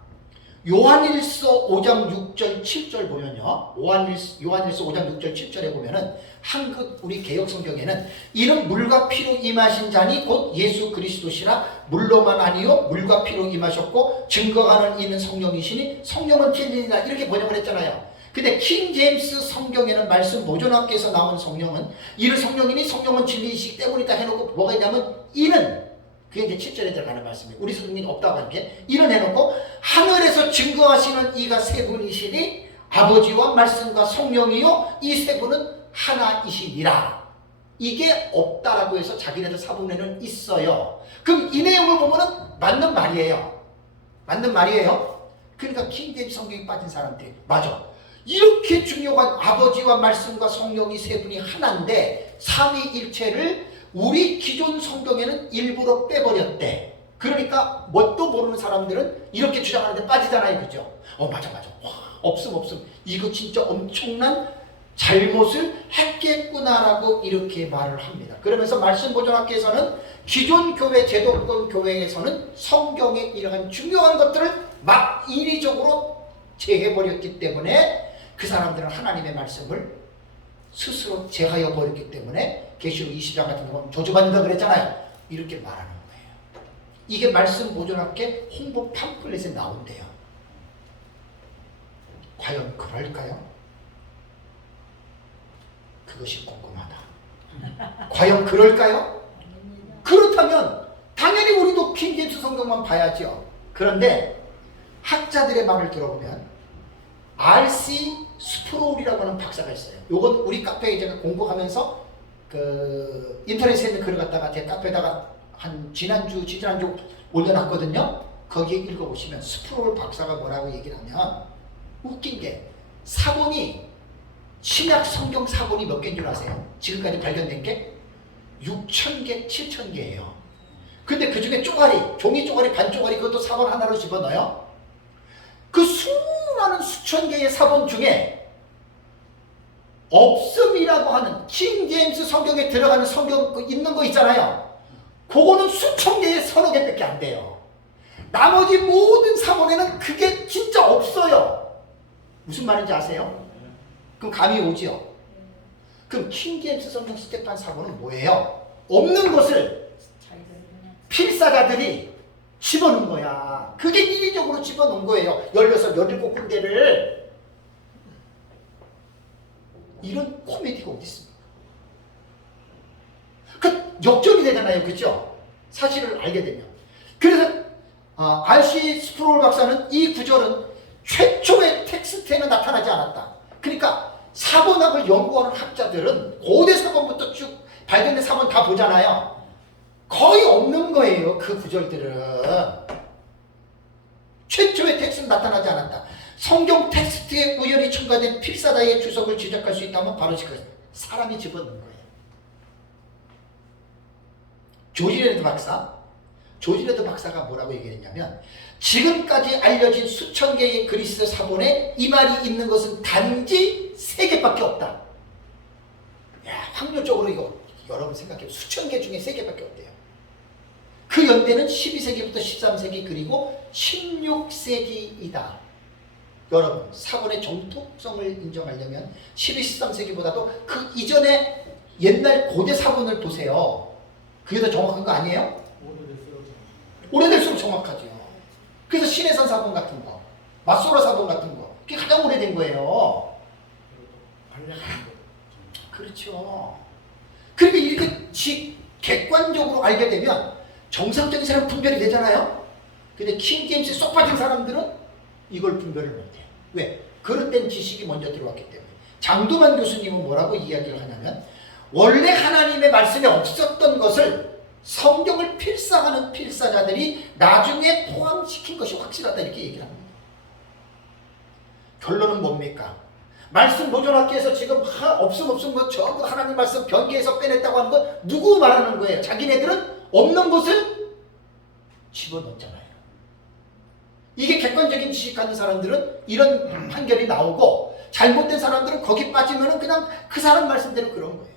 요한일서 5장 6절 7절 보면요. 요한일서 5장 6절 7절에 보면은 한국 우리 개역 성경에는 이는 물과 피로 임하신 자니 곧 예수 그리스도시라 물로만 아니요 물과 피로 임하셨고 증거하는 이는 성령이시니 성령은 진리니라 이렇게 번역을 했잖아요. 근데 킹 제임스 성경에는 말씀 모전학교에서 나온 성령은 이는 성령이니 성령은 진리이시기 때문이다 해놓고 뭐가 있냐면 이는 그게 이제 7절에 들어가는 말씀이에요. 우리 성경이 없다고 하는 게 이는 해놓고 하늘에서 증거하시는 이가 세 분이시니 아버지와 말씀과 성령이요 이 세 분은 하나이시니라. 이게 없다라고 해서 자기네들 사본에는 있어요. 그럼 이 내용을 보면은 맞는 말이에요. 맞는 말이에요. 그러니까 킹 제임스 성경에 빠진 사람들 맞아. 이렇게 중요한 아버지와 말씀과 성령이 세 분이 하나인데 삼위일체를 우리 기존 성경에는 일부러 빼버렸대. 그러니까 뭣도 모르는 사람들은 이렇게 주장하는데 빠지잖아요. 그죠? 맞아. 와, 없음. 이거 진짜 엄청난 잘못을 했겠구나라고 이렇게 말을 합니다. 그러면서 말씀보존학교에서는 기존 교회, 제도권 교회에서는 성경의 이러한 중요한 것들을 막 인위적으로 제해버렸기 때문에 그 사람들은 하나님의 말씀을 스스로 제하여 버렸기 때문에 계시록 20장 같은 경우는 저주받는다 그랬잖아요. 이렇게 말하는 거예요. 이게 말씀 보존학계 홍보 팜플렛에 나온대요. 과연 그럴까요? 그것이 궁금하다. 과연 그럴까요? 그렇다면 당연히 우리도 킹 제임스 성경만 봐야죠. 그런데 학자들의 말을 들어보면 R.C. 스프롤이라고 하는 박사가 있어요. 요건 우리 카페에 제가 공부하면서 그 인터넷에 있는 글을 갖다가 제 카페에다가 한 지난주 올려놨거든요. 거기에 읽어보시면 스프롤 박사가 뭐라고 얘기를 하면 웃긴 게 사본이 신약 성경 사본이 몇 개인 줄 아세요? 지금까지 발견된 게 6,000개, 7,000개예요. 근데 그 중에 쪼가리, 종이 쪼가리, 반 쪼가리 그것도 사본 하나로 집어넣어요. 그 수많은 수천 개의 사본 중에 없음이라고 하는 킹 제임스 성경에 들어가는 성경 있는 거 있잖아요. 그거는 수천 개의 서너 개밖에 안 돼요. 나머지 모든 사본에는 그게 진짜 없어요. 무슨 말인지 아세요? 그럼 감이 오죠? 그럼 킹 제임스 성경 스테판 사본은 뭐예요? 없는 것을 필사자들이 집어넣은 거야. 그게 인위적으로 집어넣은 거예요. 16, 17군데를. 이런 코미디가 어디 있습니까? 그 역전이 되잖아요. 그죠? 사실을 알게 되면. 그래서 R.C. 스프롤 박사는 이 구절은 최초의 텍스트에는 나타나지 않았다. 그러니까 사본학을 연구하는 학자들은 고대 사본부터 쭉 발견된 사본 다 보잖아요. 거의 없는 거예요. 그 구절들은. 최초의 텍스트는 나타나지 않았다. 성경 텍스트에 우연히 첨가된 필사다의 주석을 지적할 수 있다면 바로 지금 사람이 집어넣은 거예요. 조지레드 박사가 뭐라고 얘기했냐면 지금까지 알려진 수천 개의 그리스 사본에 이 말이 있는 것은 단지 3개밖에 없다. 야, 확률적으로 이거 여러분 생각해요. 수천 개 중에 3개밖에 없대요. 그 연대는 12세기부터 13세기 그리고 16세기이다. 여러분 사본의 정통성을 인정하려면 12, 13세기보다도 그 이전에 옛날 고대 사본을 보세요. 그게 더 정확한 거 아니에요? 오래될수록 정확하죠. 그래서 신해산 사본 같은 거, 마소라 사본 같은 거, 그게 가장 오래된 거예요. 그렇죠. 그리고 이렇게 객관적으로 알게 되면 정상적인 사람 분별이 되잖아요. 근데 킹 제임스에 쏙 빠진 사람들은 이걸 분별을 못해요. 왜? 그릇된 지식이 먼저 들어왔기 때문에. 장두만 교수님은 뭐라고 이야기를 하냐면 원래 하나님의 말씀에 없었던 것을 성경을 필사하는 필사자들이 나중에 포함시킨 것이 확실하다 이렇게 얘기를 합니다. 결론은 뭡니까? 말씀 보존학계에서 지금 없음 것 전부 하나님 말씀 변기에서 빼냈다고 하는 건 누구 말하는 거예요? 자기네들은 없는 것을 집어넣잖아요. 이게 객관적인 지식 가진 사람들은 이런 판결이 나오고 잘못된 사람들은 거기 빠지면 그냥 그 사람 말씀대로 그런 거예요.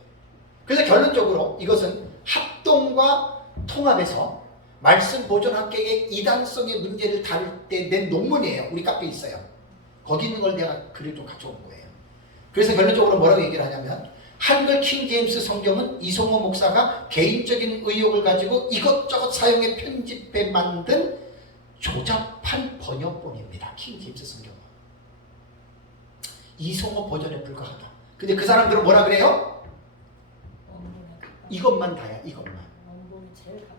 그래서 결론적으로 이것은 합동과 통합에서 말씀 보존학계의 이단성의 문제를 다룰 때 낸 논문이에요. 우리 카페에 있어요. 거기 있는 걸 내가 글을 좀 가져온 거예요. 그래서 결론적으로 뭐라고 얘기를 하냐면 한글 킹 제임스 성경은 이송호 목사가 개인적인 의욕을 가지고 이것저것 사용해 편집해 만든 조잡한 번역본입니다. 킹 제임스 성경은. 이송호 버전에 불과하다. 근데 그 사람들은 뭐라 그래요? 이것만 다야, 이것만. 원본이 제일 가깝다.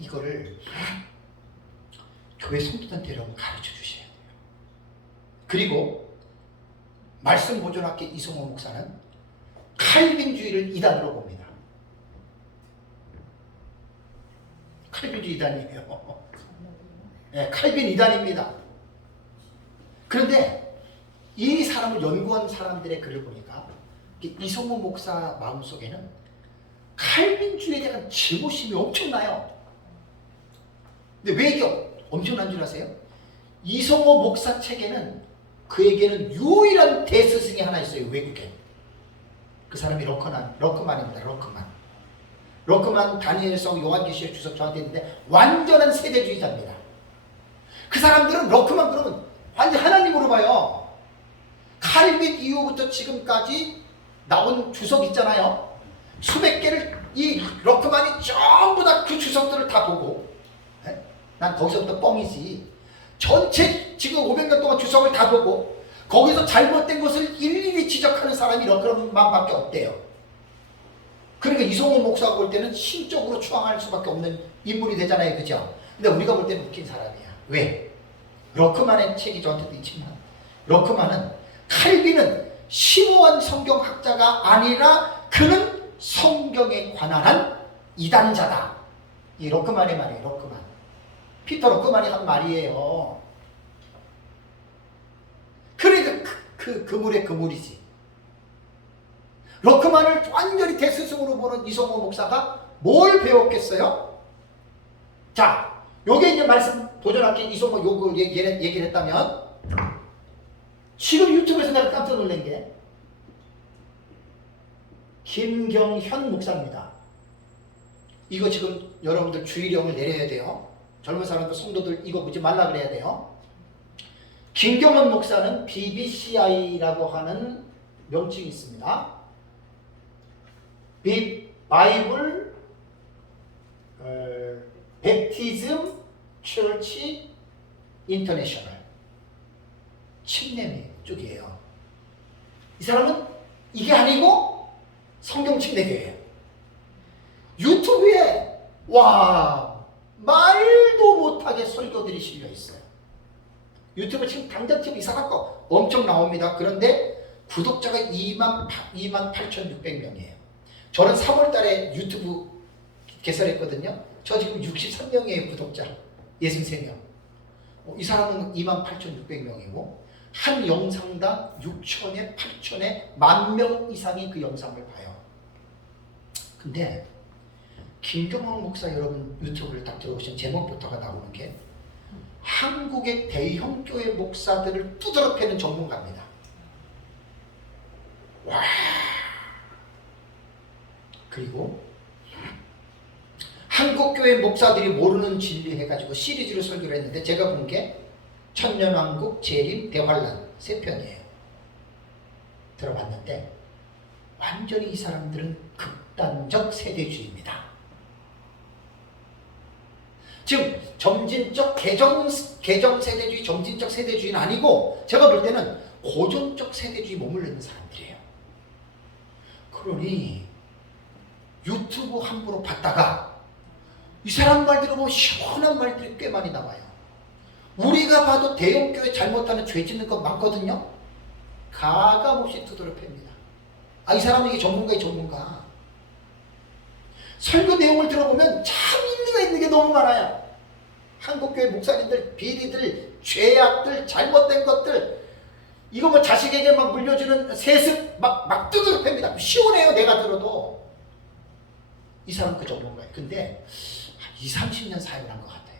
이거를 교회 성도들한테 여러분 가르쳐 주셔야 돼요. 그리고 말씀 보존학계 이송호 목사는 칼빈주의를 이단으로 봅니다. 칼빈주의 이단이에요. 네, 칼빈 이단입니다. 그런데 이 사람을 연구한 사람들의 글을 보니까 이송호 목사 마음속에는 칼빈주의에 대한 증오심이 엄청나요. 근데 왜 이게 엄청난 줄 아세요? 이송호 목사 책에는 그에게는 유일한 대스승이 하나 있어요. 외국에. 그 사람이 러크만입니다. 러크만 다니엘성 요한계시록 주석 저한테 있는데 완전한 세대주의자입니다. 그 사람들은 러크만 그러면 완전 하나님으로 봐요. 칼빈 이후부터 지금까지 나온 주석 있잖아요. 수백 개를 이 러크만이 전부 다 그 주석들을 다 보고, 난 거기서부터 뻥이지. 전체 지금 500년 동안 주석을 다 보고 거기서 잘못된 것을 일일이 지적하는 사람이 러크만밖에 없대요. 그러니까 이송호 목사가 볼 때는 신적으로 추앙할 수밖에 없는 인물이 되잖아요. 그죠? 근데 우리가 볼 때는 웃긴 사람이야. 왜? 러크만의 책이 저한테도 있지만 러크만은 칼빈은 심오한 성경학자가 아니라 그는 성경에 관한 한 이단자다. 이 러크만의 말이에요. 러크만. 피터 러크만이 한 말이에요. 그러니까 그물의 그물이지. 러크만을 완전히 대스승으로 보는 이송호 목사가 뭘 배웠겠어요? 자, 요게 이제 말씀 도전학계 이송호 요거 얘기를 했다면 지금 유튜브에서 내가 깜짝 놀란 게 김경현 목사입니다. 이거 지금 여러분들 주의령을 내려야 돼요. 젊은 사람들 성도들 이거 보지 말라 그래야 돼요. 김경현 목사는 BBCI라고 하는 명칭이 있습니다. 바이블 베프티즘 처치 인터내셔널 침례 쪽이에요. 이 사람은 이게 아니고 성경 침례교예요. 유튜브에 와 말도 못하게 설교들이 실려 있어요. 유튜브 지금 당장 지금 이상한 거 엄청 나옵니다. 그런데 구독자가 28,600명이에요. 저는 3월 달에 유튜브 개설했거든요. 저 지금 63명이에요. 구독자 63명. 이 사람은 28,600명이고 한 영상당 6천에 8천에 10,000명 이상이 그 영상을 봐요. 근데 김경원 목사 여러분 유튜브를 딱 들어보시면 제목부터가 나오는 게 한국의 대형 교회 목사들을 두드러 패는 전문가입니다. 와. 그리고 한국 교회 목사들이 모르는 진리 해가지고 시리즈로 설교를 했는데 제가 본 게 천년왕국, 재림, 대환란 3편이에요. 들어봤는데 완전히 이 사람들은 극단적 세대주의입니다. 지금 점진적 개정 세대주의, 점진적 세대주의는 아니고 제가 볼 때는 고전적 세대주의 머물러 있는 사람들이에요. 그러니 유튜브 함부로 봤다가 이 사람 말 들어보면 시원한 말들이 꽤 많이 나와요. 우리가 봐도 대형교회 잘못하는 죄 짓는 거 많거든요. 가감없이 두드러 팹니다. 아, 이 사람은 이게 전문가의 전문가. 설교 내용을 들어보면 참 일리가 있는 게 너무 많아요. 한국교회 목사님들, 비리들, 죄악들, 잘못된 것들, 이거 뭐 자식에게 막 물려주는 세습 막 두드러 팹니다. 시원해요, 내가 들어도. 이 사람 그 전문가예요. 근데 20-30년 사역을 한 것 같아요.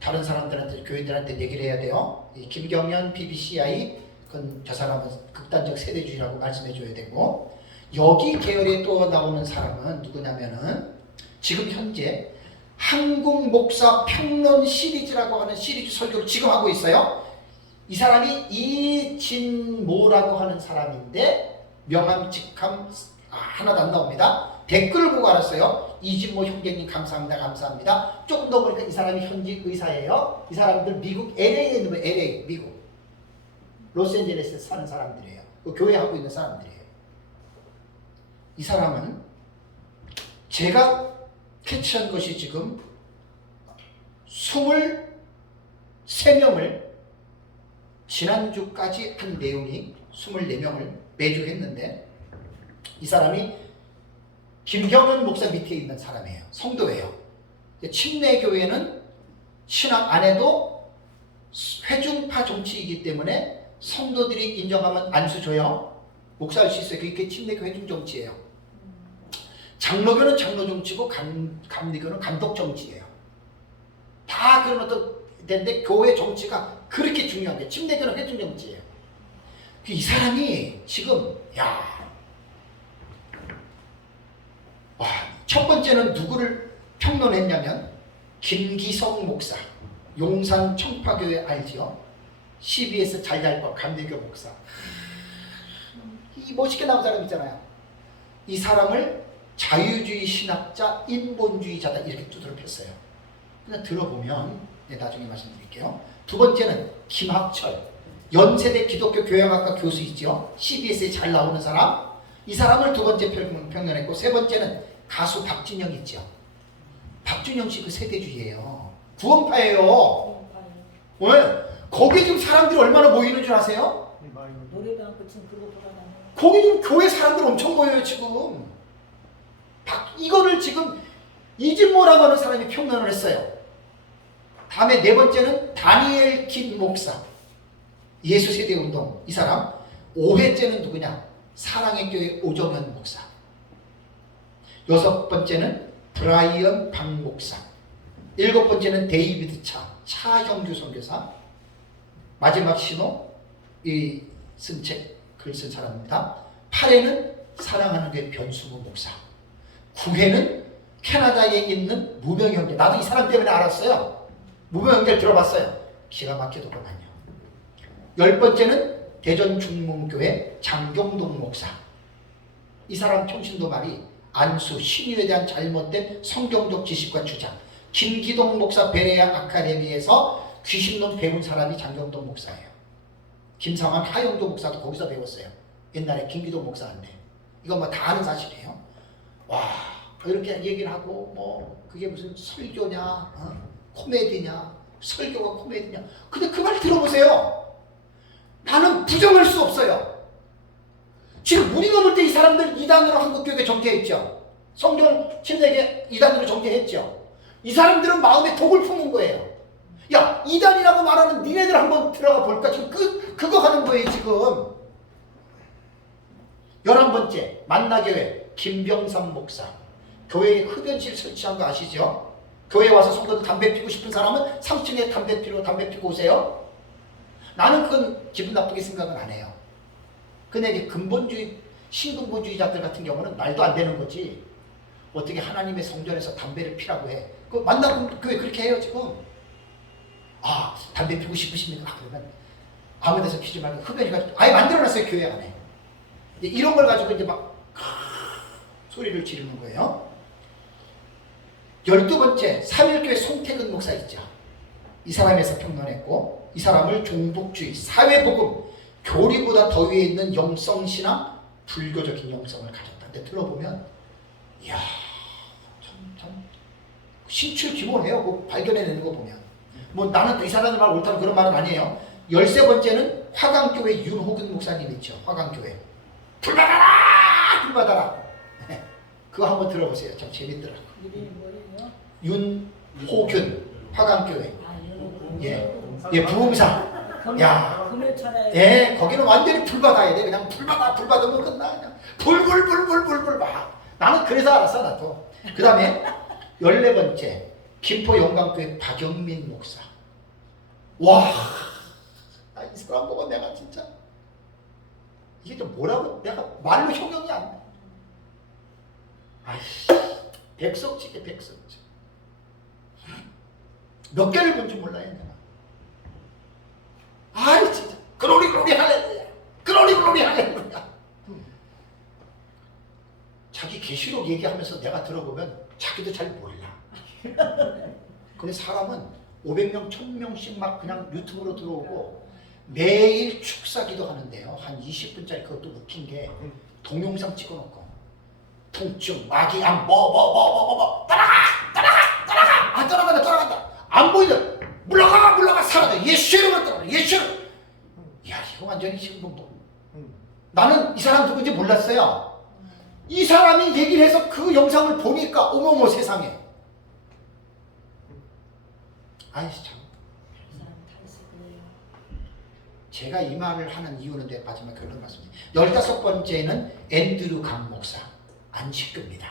다른 사람들한테, 교인들한테 얘기를 해야 돼요. 이 김경연 BBCI, 그건 저 사람은 극단적 세대주의라고 말씀해줘야 되고, 여기 계열에 또 나오는 사람은 누구냐면은 지금 현재 한국 목사 평론 시리즈라고 하는 시리즈 설교를 지금 하고 있어요. 이 사람이 이진모라고 하는 사람인데 명함 직함 하나도 안 나옵니다. 댓글을 보고 알았어요. 이진모 형제님 감사합니다. 감사합니다. 조금 더 보니까 이 사람이 현직 의사예요. 이 사람들 미국 LA에 있는 거예요. LA 미국 로스앤젤레스에 사는 사람들이에요. 그 교회 하고 있는 사람들이에요. 이 사람은 제가 캐치한 것이 지금 23명을 지난주까지 한 내용이 24명을 매주 했는데 이 사람이 김경은 목사 밑에 있는 사람이에요. 성도예요. 침례교회는 신학 안에도 회중파 정치이기 때문에 성도들이 인정하면 안수 줘요. 목사할 수 있어요. 그게 침례교 회중 정치예요. 장로교는 장로 정치고 감리교는 감독 정치예요. 다 그런 어떤 데인데 교회 정치가 그렇게 중요한 게 침례교는 회중 정치예요. 이 사람이 지금 첫 번째는 누구를 평론했냐면 김기성 목사, 용산 청파교회 알지요? CBS 잘잘거 감리교 목사. 이 멋있게 나온 사람 있잖아요. 이 사람을 자유주의 신학자, 인본주의자다 이렇게 두드러 폈어요. 그냥 들어보면 나중에 말씀드릴게요. 두 번째는 김학철, 연세대 기독교 교양학과 교수이죠. CBS에 잘 나오는 사람. 이 사람을 두 번째 평론했고, 세 번째는 가수 박진영 있죠. 박진영 씨 그 세대주의예요. 구원파예요. 왜? 거기 지금 사람들이 얼마나 모이는 줄 아세요? 노래도 안 끝은 그거 돌아다녀. 거기 지금 교회 사람들 엄청 모여요 지금. 이거를 지금 이진모라고 하는 사람이 평론을 했어요. 다음에 네 번째는 다니엘 김 목사, 예수 세대 운동. 이 사람. 5회째는 누구냐? 사랑의 교회 오정현 목사. 6번째는 브라이언 박 목사. 7번째는 데이비드 차형규 선교사. 마지막 신호 쓴 책 글 쓴 사람입니다. 8회는 사랑하는 교회 변수무 목사. 9회는 캐나다에 있는 무명 형제. 나도 이 사람 때문에 알았어요. 무명 형제를 들어봤어요. 기가 막히더구만요. 10번째는 대전 중문교회 장경동 목사. 이 사람 평신도 말이 안수, 신유에 대한 잘못된 성경적 지식과 주장. 김기동 목사 베레아 아카데미에서 귀신론 배운 사람이 장경동 목사예요. 김상환 하영조 목사도 거기서 배웠어요. 옛날에 김기동 목사한테. 이건 뭐 다 아는 사실이에요. 와, 이렇게 얘기를 하고 뭐 그게 무슨 설교냐, 코미디냐, 설교가 코미디냐. 근데 그 말 들어보세요. 나는 부정할 수 없어요. 지금 우리가 볼 때 이 사람들 이단으로 한국교회 정죄했죠. 성경 침례계 이단으로 정죄했죠. 이 사람들은 마음에 독을 품은 거예요. 야, 이단이라고 말하는 니네들 한번 들어가 볼까? 지금 그거 하는 거예요, 지금. 11번째, 만나교회 김병삼 목사. 교회에 흡연실 설치한 거 아시죠? 교회에 와서 성도들 담배 피고 싶은 사람은 3층에 담배 피고 오세요. 나는 그건 기분 나쁘게 생각은 안 해요. 근데 이제 근본주의, 신근본주의자들 같은 경우는 말도 안 되는 거지. 어떻게 하나님의 성전에서 담배를 피라고 해. 그 만나교회 그렇게 해요, 지금. 아, 담배 피고 싶으십니까? 그러면 아무 데서 피지 말고 흡연이가 아예 만들어놨어요, 교회 안에. 이런 걸 가지고 이제 막 소리를 지르는 거예요. 12번째, 사일교회 송태근 목사 있죠. 이 사람에서 평론했고, 이 사람을 종북주의, 사회복음, 교리보다 더 위에 있는 영성신앙, 불교적인 영성을 가졌다. 근데 들어보면, 이야, 참 신출귀몰해요. 그 발견해내는 거 보면. 뭐 나는 이 사람들 말 옳다는 그런 말은 아니에요. 13번째는 화강교회 윤호근 목사님 있죠. 화강교회. 불받아라! 불받아라! 그거 한번 들어보세요. 참 재밌더라고요. 이름이 뭐예요? 윤호균 화강교회. 아, 윤호균. 예, 부흥사. 야, 금요천하에. 예, 거기는 완전히 불받아야 돼. 그냥 불받으면 끝나. 그냥 불 막. 나는 그래서 알았어, 나도. 그 다음에 14번째, 김포 영광교회 박영민 목사. 와, 나 이 사람 보고 내가 진짜 이게 좀 뭐라고 내가 말로 형용이 안 돼. 아이씨, 백석지게 백석지. 몇 개를 본 줄 몰라요, 내가. 아이 진짜 글로리 할렐루야, 글로리 할렐루야. 자기 계시록 얘기하면서 내가 들어보면 자기도 잘 몰라. 근데 사람은 500명, 1000명씩 막 그냥 유튜브로 들어오고 매일 축사기도 하는데요. 한 20분짜리 그것도 웃긴 게 동영상 찍어놓고 통증, 마귀암, 따라간다. 안 보이면 물러가 사라져. 예수 이름으로 따라가. 예수. 야, 이거 완전히 지금 뭐. 나는 이 사람 누군지 몰랐어요. 이 사람이 얘기를 해서 그 영상을 보니까 어머머 세상에. 아이씨 참. 제가 이 말을 하는 이유는 마지막 결론 맞습니다. 15번째는 앤드류 강 목사. 안식교입니다.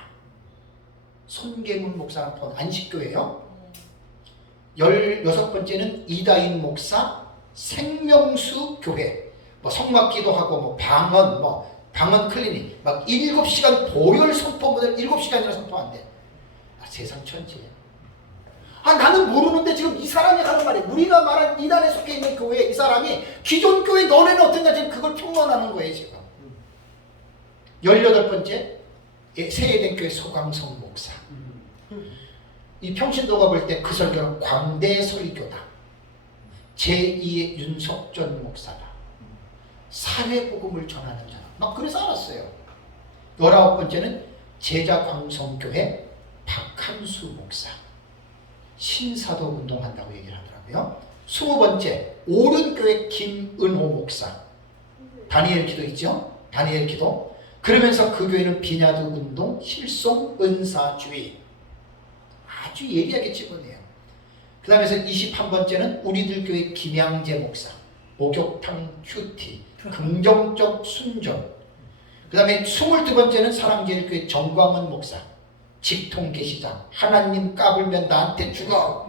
손계문 목사랑 포함 안식교예요. 16번째는 이다인 목사 생명수 교회. 뭐 성막기도 하고 뭐 방언 클리닉 막 7시간 보혈 선포문을 7시간이나 선포한대. 아, 세상 천지예요. 아, 나는 모르는데 지금 이 사람이 하는 말이 우리가 말한 이단에 속해 있는 교회 이 사람이 기존 교회 너네는 어떤가 지금 그걸 평론하는 거예요 지금. 18번째 세예된 교회 소강성 목사. 이 평신도가 볼 때 그 설교는 광대 설교다. 제2의 윤석전 목사다. 사회복음을 전하는 자다. 막 그래서 알았어요. 19번째는 제자광성교회 박한수 목사. 신사도 운동한다고 얘기를 하더라고요. 20번째 오륜교회 김은호 목사. 다니엘 기도 있죠? 다니엘 기도. 그러면서 그 교회는 비냐드 운동, 실송, 은사주의. 아주 예리하게 집어내요. 그 다음에서 21번째는 우리들 교회 김양재 목사. 목욕탕 큐티, 긍정적 순종. 그 다음에 22번째는 사랑제일교회 정광훈 목사. 직통 계시장, 하나님 까불면 나한테 죽어.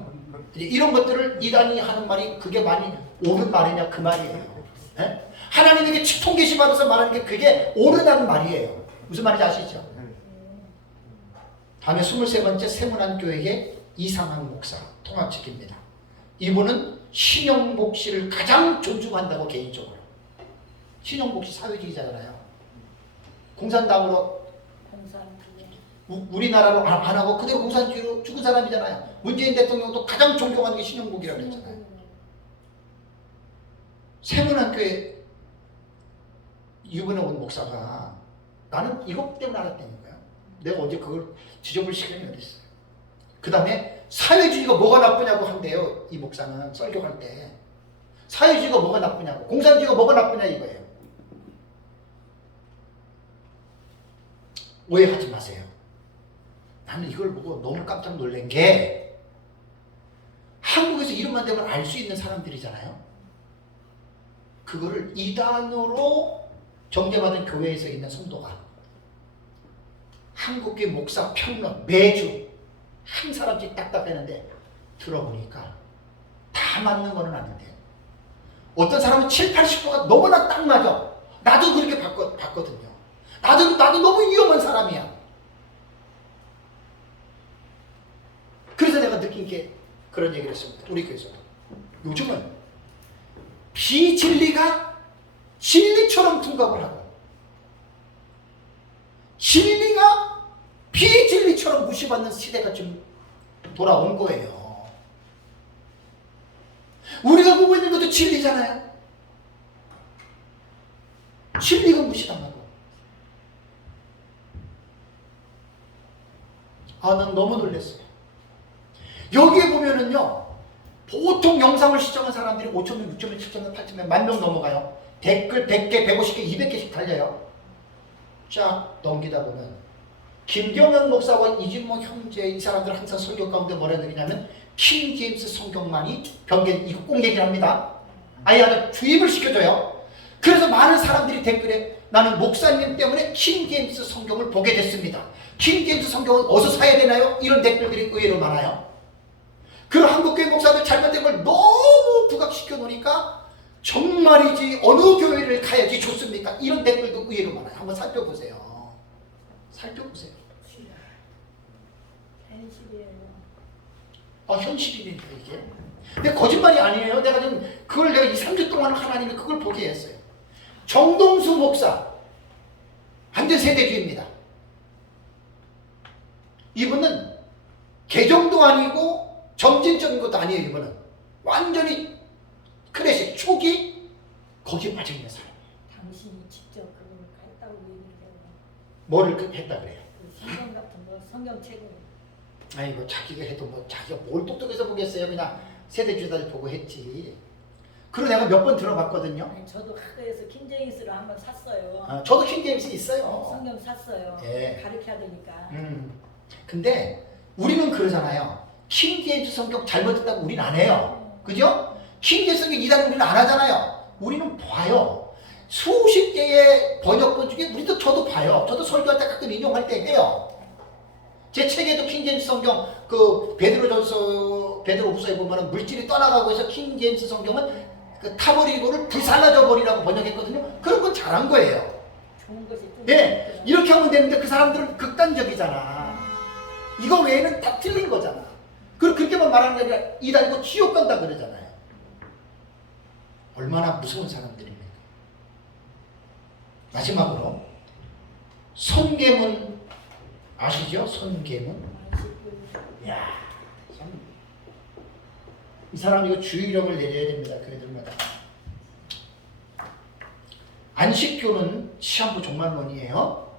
이런 것들을 이단이 하는 말이 그게 많이 옳은 말이냐 그 말이에요. 네? 하나님에게 직통 계시 받아서 말하는 게 그게 옳으다는 말이에요. 무슨 말인지 아시죠? 다음에 23번째 세문안교회의 이상한 목사 통합측입니다. 이분은 신영복 씨를 가장 존중한다고 개인적으로. 신영복 씨 사회주의자잖아요. 공산당으로 우리나라로 안 하고 그대로 공산주의로 죽은 사람이잖아요. 문재인 대통령도 가장 존경하는 게 신영복이라고 했잖아요. 세문안교회 이번에 온 목사가 나는 이것 때문에 알았다는 거야. 내가 언제 그걸 지져볼 시간이 어디 있어요. 그 다음에 사회주의가 뭐가 나쁘냐고 한대요. 이 목사는 설교할 때. 사회주의가 뭐가 나쁘냐고, 공산주의가 뭐가 나쁘냐 이거예요. 오해하지 마세요. 나는 이걸 보고 너무 깜짝 놀란 게 한국에서 이름만 대면 알 수 있는 사람들이잖아요. 그거를 이단으로 정죄받은 교회에서 있는 성도가 한국의 목사 평론 매주 한 사람씩 딱딱 하는데 들어보니까 다 맞는 거는 아닌데 어떤 사람은 7, 80%가 너무나 딱 맞아. 나도 그렇게 봤거든요. 나도 너무 위험한 사람이야. 그래서 내가 느낀 게 그런 얘기를 했습니다. 우리 교회에서 요즘은 비진리가 진리처럼 둔갑을 하고 진리가 비진리처럼 무시받는 시대가 지금 돌아온 거예요. 우리가 보고 있는 것도 진리잖아요. 진리가 무시당하고. 난 너무 놀랐어요. 여기에 보면은요, 보통 영상을 시청한 사람들이 5,000명, 6,000명, 7,000명, 8,000명, 10,000명 넘어가요. 댓글 100개, 150개, 200개씩 달려요. 쫙 넘기다 보면 김경현 목사와 이진모 형제 이 사람들 항상 설교 가운데 뭐라 그러냐면 킹 제임스 성경만이 변경, 이거 꼭 얘기를 합니다. 아예 주입을 시켜줘요. 그래서 많은 사람들이 댓글에 나는 목사님 때문에 킹 제임스 성경을 보게 됐습니다. 킹 제임스 성경은 어디서 사야 되나요? 이런 댓글들이 의외로 많아요. 그 한국교회 목사들 잘못된 걸 너무 부각시켜 놓으니까 정말이지 어느 교회를 가야지 좋습니까? 이런 댓글도 의외로 많아요. 한번 살펴보세요. 살펴보세요. 현실이니까 이게. 근데 거짓말이 아니에요. 내가 지금 그걸 내가 2, 3주 동안 하나님이 그걸 보게 했어요. 정동수 목사 완전 세대주의입니다. 이분은 개정도 아니고 점진적인 것도 아니에요. 이분은 완전히 클래식 초기 거기에 빠져있는 사람이에요. 당신이 직접 그걸 했다고 얘기해요. 뭐를 했다 그래요? 성경 같은 거, 성경책을. 아이고 자기가 해도 뭐 자기가 뭘 똑똑해서 보겠어요. 그냥 세대주의자들 보고 했지. 그리고 내가 몇 번 들어봤거든요. 아니, 저도 학교에서 킹제임스를 한번 샀어요. 저도 킹제임스 있어요. 성경 샀어요. 예. 가르쳐야 되니까. 근데 우리는 그러잖아요. 킹제임스 성경 잘못했다고 우리는 안 해요. 그죠? 킹제임스 성경 이단은 우리는 안 하잖아요. 우리는 봐요. 수십 개의 번역본 중에 우리도 저도 봐요. 저도 설교할 때 가끔 인용할 때 해요. 제 책에도 킹제임스 성경 그 베드로후서에 보면은 물질이 떠나가고 해서 킹제임스 성경은 그 타버리고를 불살라져 버리라고 번역했거든요. 그런 건 잘한 거예요. 좋은 것이 좀. 예, 이렇게 하면 되는데 그 사람들은 극단적이잖아. 이거 외에는 다 틀린 거잖아. 그리고 그렇게만 말하는 게 아니라 이단이고 지옥 간다 그러잖아요. 얼마나 무서운 사람들입니까? 마지막으로 손괴문 아시죠? 손괴문. 이야, 참. 이 사람 이거 주의력을 내려야 됩니다. 교회들마다. 안식교는 시한부 종말론이에요.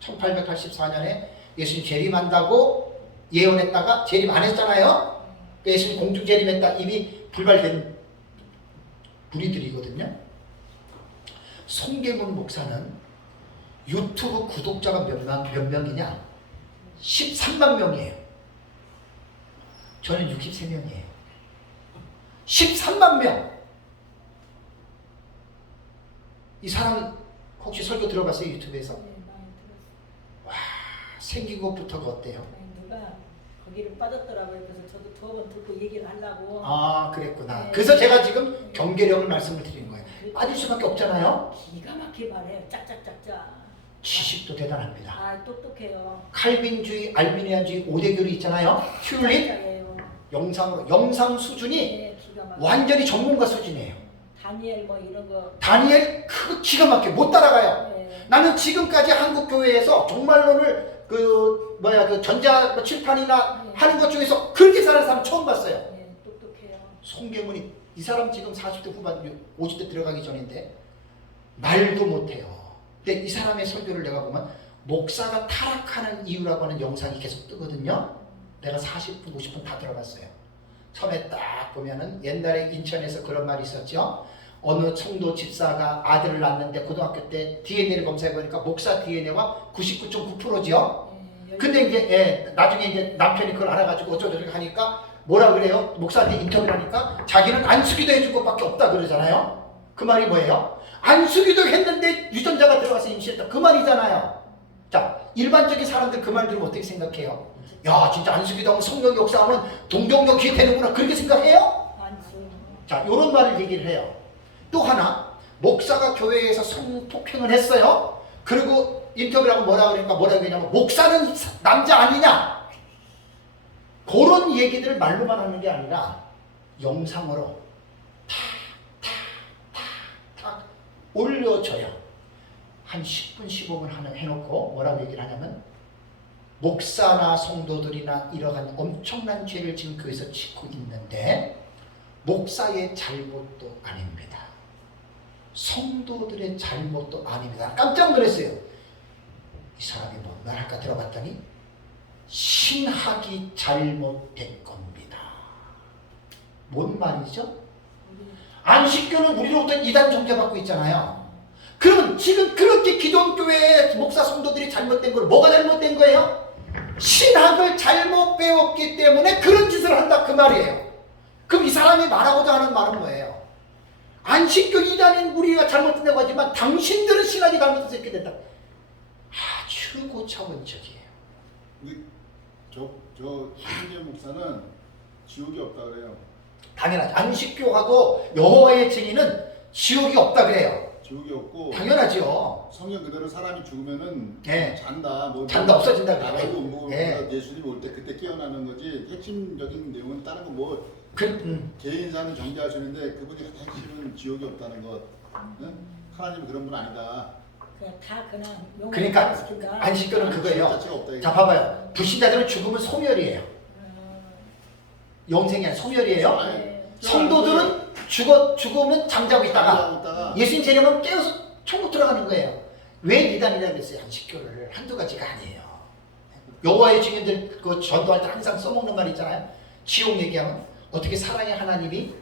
1884년에 예수님 재림한다고 예언했다가 재림 안 했잖아요. 예수님 공중 재림했다. 이미 불발된 무리들이거든요. 손괴문 목사는 유튜브 구독자가 몇 명이냐? 13만 명이에요. 저는 63명이에요. 13만 명! 이 사람 혹시 설교 들어봤어요? 유튜브에서? 네, 많이 들었어요. 와, 생긴 것부터가 어때요? 아니, 누가 거기를 빠졌더라고요. 그래서 저도 두어 번 듣고 얘기를 하려고. 아, 그랬구나. 네. 그래서 제가 지금 경계력을 말씀을 드리는 거예요. 빠질 수밖에 없잖아요. 기가 막히게 말해요. 짝짝짝짝. 지식도 대단합니다. 아, 똑똑해요. 칼빈주의, 알비니안주의 5대 교리 있잖아요. 튤립 짝짝이에요. 영상 수준이 네, 기가 막혀. 완전히 전문가 수준이에요. 다니엘 뭐 이런 거. 다니엘 그 기가 막혀 못 따라가요. 네. 나는 지금까지 한국 교회에서 종말론을 그 전자 칠판이나 네. 하는 것 중에서 그렇게 사는 사람 처음 봤어요. 네, 똑똑해요. 손괴문이 이 사람 지금 40대 후반 50대 들어가기 전인데 말도 못해요. 근데 이 사람의 설교를 내가 보면 목사가 타락하는 이유라고 하는 영상이 계속 뜨거든요. 내가 40분, 50분 다 들어봤어요. 처음에 딱 보면은 옛날에 인천에서 그런 말이 있었죠. 어느 청도 집사가 아들을 낳았는데 고등학교 때 DNA를 검사해보니까 목사 DNA가 99.9%죠. 근데 이제 나중에 이제 남편이 그걸 알아가지고 어쩌고저쩌고 하니까 뭐라 그래요? 목사한테 인터뷰를 하니까 자기는 안수기도 해준 것밖에 없다 그러잖아요. 그 말이 뭐예요? 안수기도 했는데 유전자가 들어가서 임신했다. 그 말이잖아요. 자, 일반적인 사람들 그 말 들으면 어떻게 생각해요? 야, 진짜 안수기도 하면 성령 역사하면 동정역이 되는구나. 그렇게 생각해요? 자, 요런 말을 얘기를 해요. 또 하나, 목사가 교회에서 성폭행을 했어요. 그리고 인터뷰를 하고 뭐라고 그러냐면 목사는 남자 아니냐? 그런 얘기들을 말로만 하는 게 아니라 영상으로 탁 올려줘요. 한 10분, 15분 해놓고 뭐라고 얘기를 하냐면 목사나 성도들이나 이러한 엄청난 죄를 지금 교회에서 짓고 있는데 목사의 잘못도 아닙니다. 성도들의 잘못도 아닙니다. 깜짝 놀랐어요. 이 사람이 뭔 말 할까 들어봤더니 신학이 잘못된 겁니다. 뭔 말이죠? 안식교는 우리로부터 이단 정죄받고 있잖아요. 그러면 지금 그렇게 기존교회의 목사 성도들이 잘못된 걸 뭐가 잘못된 거예요? 신학을 잘못 배웠기 때문에 그런 짓을 한다 그 말이에요. 그럼 이 사람이 말하고자 하는 말은 뭐예요? 안식교 이단인 우리가 잘못된다고 하지만 당신들은 신학이 잘못해서 이렇게 된다. 아주 고차원적이에요. 저 신재 목사는 지옥이 없다 그래요. 당연하죠. 안식교하고 여호와의 증인은 지옥이 없다 그래요. 지옥이 없고 당연하죠. 성경 그대로 사람이 죽으면은 예. 잔다 잔다 없어진다 그래요. 나가고 뭐 예. 예수님 올 때 그때 깨어나는 거지 핵심적인 내용은 다른 거 뭐 개인 사는 정죄하시는데 그분이 핵심은 지옥이 없다는 것. 응? 하나님은 그런 분 아니다. 그냥 그러니까 안식교는 그거예요. 자체가 없다, 이거. 자 봐봐요. 불신자들은 죽으면 소멸이에요. 영생이 아니라 소멸이에요. 네. 성도들은 죽으면 잠자고 있다가 예수님 재림하면 깨어서 천국 들어가는 거예요. 왜 이단이라고 했어요? 안식교를 한두 가지가 아니에요. 여호와의 증인들 그 전도할 때 항상 써먹는 말 있잖아요. 지옥 얘기하면 어떻게 사랑의 하나님이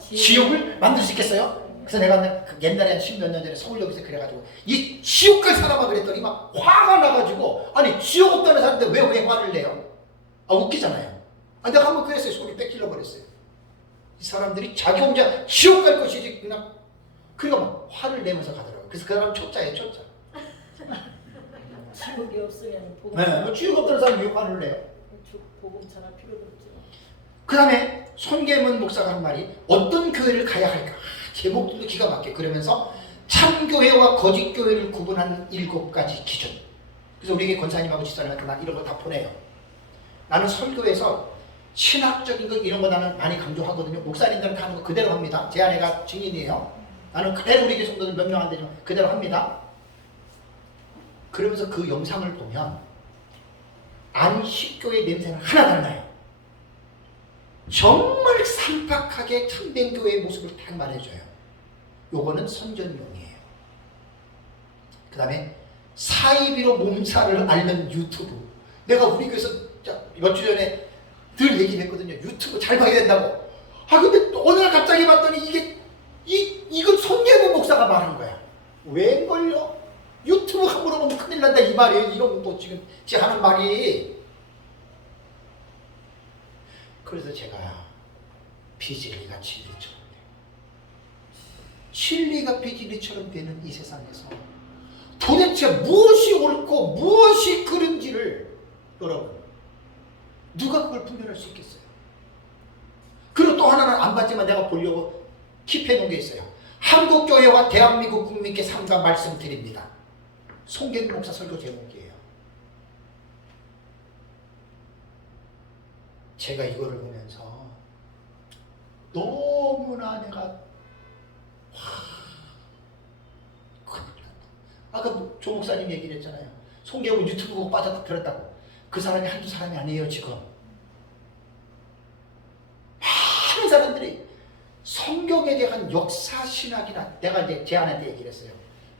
지옥을 만들 수 있겠어요? 그래서 내가 옛날에 한 10몇 년 전에 서울역에서 그래가지고 이 지옥을 사람아 그랬더니 막 화가 나가지고 아니 지옥 없다는 사람인데 왜 화를 내요? 아 웃기잖아요. 아 내가 한번 그랬어요. 소리 뺏길러 버렸어요. 이 사람들이 자기 혼자 지옥 갈 것이지 그냥 그러니까 막 화를 내면서 가더라고요. 그래서 그 사람 초짜예요, 초짜. 지옥이 없으면 복음 네, 지옥 없다는 사람이 왜 화를 내요? 복음 전할 필요가 없죠. 그 다음에 손계문 목사가 한 말이 어떤 교회를 가야 할까? 제목들도 기가 막혀. 그러면서 참교회와 거짓교회를 구분하는 7가지 기준. 그래서 우리에게 권사님하고 집사님한테 난 이런 거 다 보내요. 나는 설교에서 신학적인 거 이런 거 나는 많이 강조하거든요. 목사님들은 하는 거 그대로 합니다. 제 아내가 증인이에요. 나는 그대로 우리 교회 성도들 몇 명 안 되지만 그대로 합니다. 그러면서 그 영상을 보면 안식교의 냄새는 하나도 안 나요. 정말 산박하게 참된 교회의 모습을 딱 말해줘요. 요거는 선전용이에요. 그 다음에 사이비로 몸살을 앓는 유튜브. 내가 우리 교회에서 몇 주 전에 늘 얘기를 했거든요. 유튜브 잘 봐야 된다고. 아 근데 어느 날 갑자기 봤더니 이건 손예문 목사가 말한 거야. 웬걸요? 유튜브 함부로 보면 큰일 난다 이 말이에요. 이런 거 지금 제 하는 말이. 그래서 제가 비진리가 진리처럼 돼요. 진리가 비진리처럼 되는 이 세상에서 도대체 무엇이 옳고 무엇이 그른지를 여러분 누가 그걸 분별할 수 있겠어요? 그리고 또 하나는 안 봤지만 내가 보려고 킵해 놓은 게 있어요. 한국교회와 대한민국 국민께 삼가 말씀드립니다. 송계문 목사 설교 제목이에요. 제가 이거를 보면서 너무나 내가 큰일 났다. 아까 조 목사님 얘기를 했잖아요. 송계문 유튜브 보고 빠져들었다고. 그 사람이 한두 사람이 아니에요 지금. 많은 사람들이 성경에 대한 역사 신학이나 내가 이제 제 아내한테 얘기를 했어요.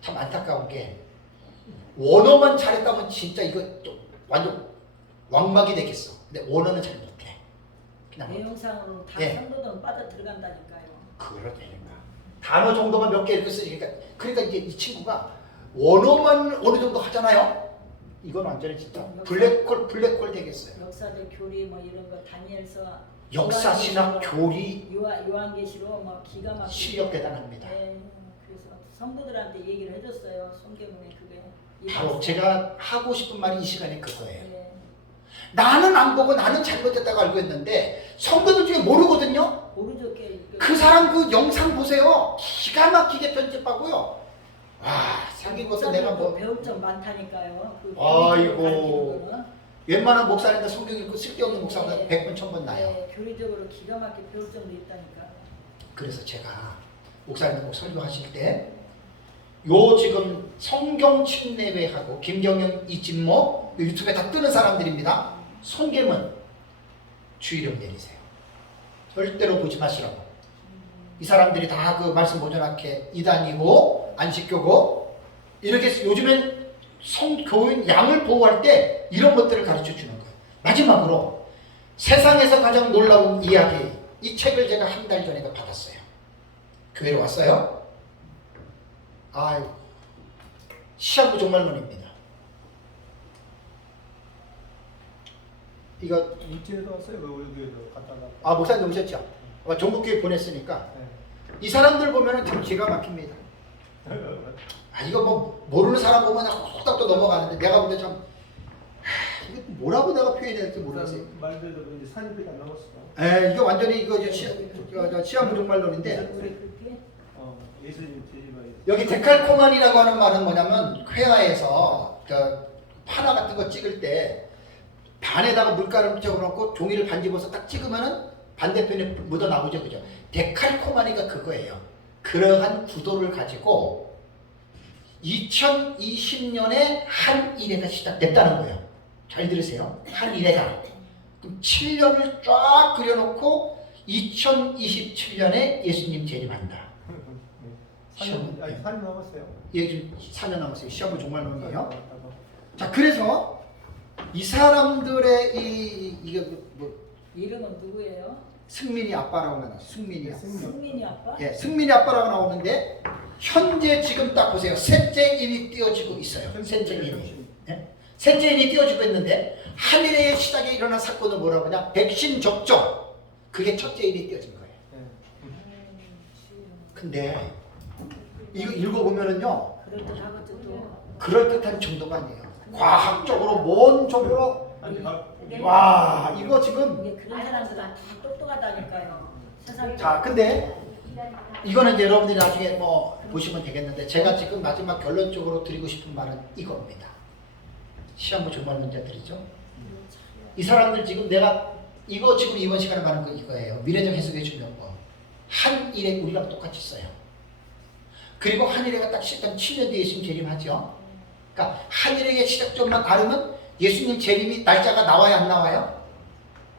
참 안타까운 게 원어만 잘했다면 진짜 이거 또 완전 왕막이 되겠어. 근데 원어는 잘 못해. 그냥 내용상으로 다 예. 성도들은 빠져 들어간다니까요. 그러니까 단어 정도만 몇 개 이렇게 쓰니까 그러니까 이제 이 친구가 원어만 어느 정도 하잖아요. 이건 완전히 진짜 블랙홀 되겠어요. 역사적 교리 뭐 이런 거 다니엘서 역사, 신학, 교리 요한계시로 뭐 기가 막히게 실력 대단합니다. 네, 그래서 성도들한테 얘기를 해줬어요. 성경에 그게. 바로 제가 하고 싶은 말이 이 시간에 그거예요. 네, 나는 안 보고 나는 잘못했다고 알고 있는데 성도들 중에 모르거든요. 모르죠. 그 사람 그 영상 보세요. 기가 막히게 편집하고요. 와, 생긴 것은 내가 뭐 배울 점 많다니까요. 그 아이고. 가르치는 웬만한 목사인데 성경 읽고 쓸데없는 목사보다 네. 100번 1000번 나요. 네, 교리적으로 기가 막히게 배울 점도 있다니까. 그래서 제가 목사님들 꼭 설교하실 때 요 지금 성경 침례회하고 김경영 이진모 유튜브에 다 뜨는 사람들입니다. 손괴문 주의력 내리세요. 절대로 보지 마시라고. 이 사람들이 다 그 말씀 모자랗게 이단이고 안식교고 이렇게 요즘엔 성교인 양을 보호할 때 이런 것들을 가르쳐 주는 거예요. 마지막으로 세상에서 가장 놀라운 이야기 이 책을 제가 한 달 전에 받았어요. 교회로 왔어요. 아유, 시한부 종말론입니다. 이거 일진에도 왔어요. 여기에도 갖다 놨다. 아 목사님 오셨죠? 전국교회 보냈으니까 네. 이 사람들 보면은 참 기가 막힙니다. 아 이거 뭐 모르는 사람 보면 그냥 쏙딱 또 넘어가는데 내가 볼 때 참 이거 뭐라고 내가 표현해야 될지 모르겠어요. 말대로 이제 산입이 안 남았어. 에 이거 완전히 이거 시한부 종말론인데 그렇게 예수님 제지가 여기 데칼코만이라고 하는 말은 뭐냐면 회화에서 그 파나 같은 거 찍을 때 반에다가 물가루 묻혀놓고 종이를 반집어서 딱 찍으면은 반대편에 묻어 나오죠, 그죠? 데칼코마니가 그거예요. 그러한 구도를 가지고 2020년에 한 일회가 시작됐다는 거예요. 잘 들으세요. 한 일회가. 그럼 7년을 쫙 그려놓고 2027년에 예수님 재림한다. 3년 남았어요. 예, 지금 4년 남았어요. 시험은 종말론이에요. 자, 그래서 이 사람들의 이게 뭐 이름은 누구예요? 승민이 아빠라고 나와요. 승민이 아빠. 승민이 아빠? 예, 승민이 아빠라고 나오는데 현재 지금 딱 보세요. 셋째 인이 띄어지고 있어요. 셋째 인이. 예? 셋째 인이 띄어지고 있는데 한일의 시작에 일어난 사건은 뭐라고 하냐? 백신 접종. 그게 첫째 인이 띄어진 거예요. 근데 이거 읽어보면은요. 그럴듯한 정도가 아니에요. 과학적으로 뭔적으로 와 이거 지금 이게 그런 사람들은 다 똑똑하다니까요. 세상에. 자 근데 이거는 이제 여러분들이 나중에 뭐 보시면 되겠는데 제가 지금 마지막 결론적으로 드리고 싶은 말은 이겁니다. 시한부 종말론자들이죠. 이 사람들 지금 내가 이거 지금 이번 시간에 말하는 거 이거예요. 미래적 해석의 중요한 한 일에 우리랑 똑같이 써요. 그리고 한일회가 딱 시작한 7년 뒤에 예수님 재림하죠. 그러니까 한일회의 시작점만 다르면 예수님 재림이 날짜가 나와요, 안 나와요?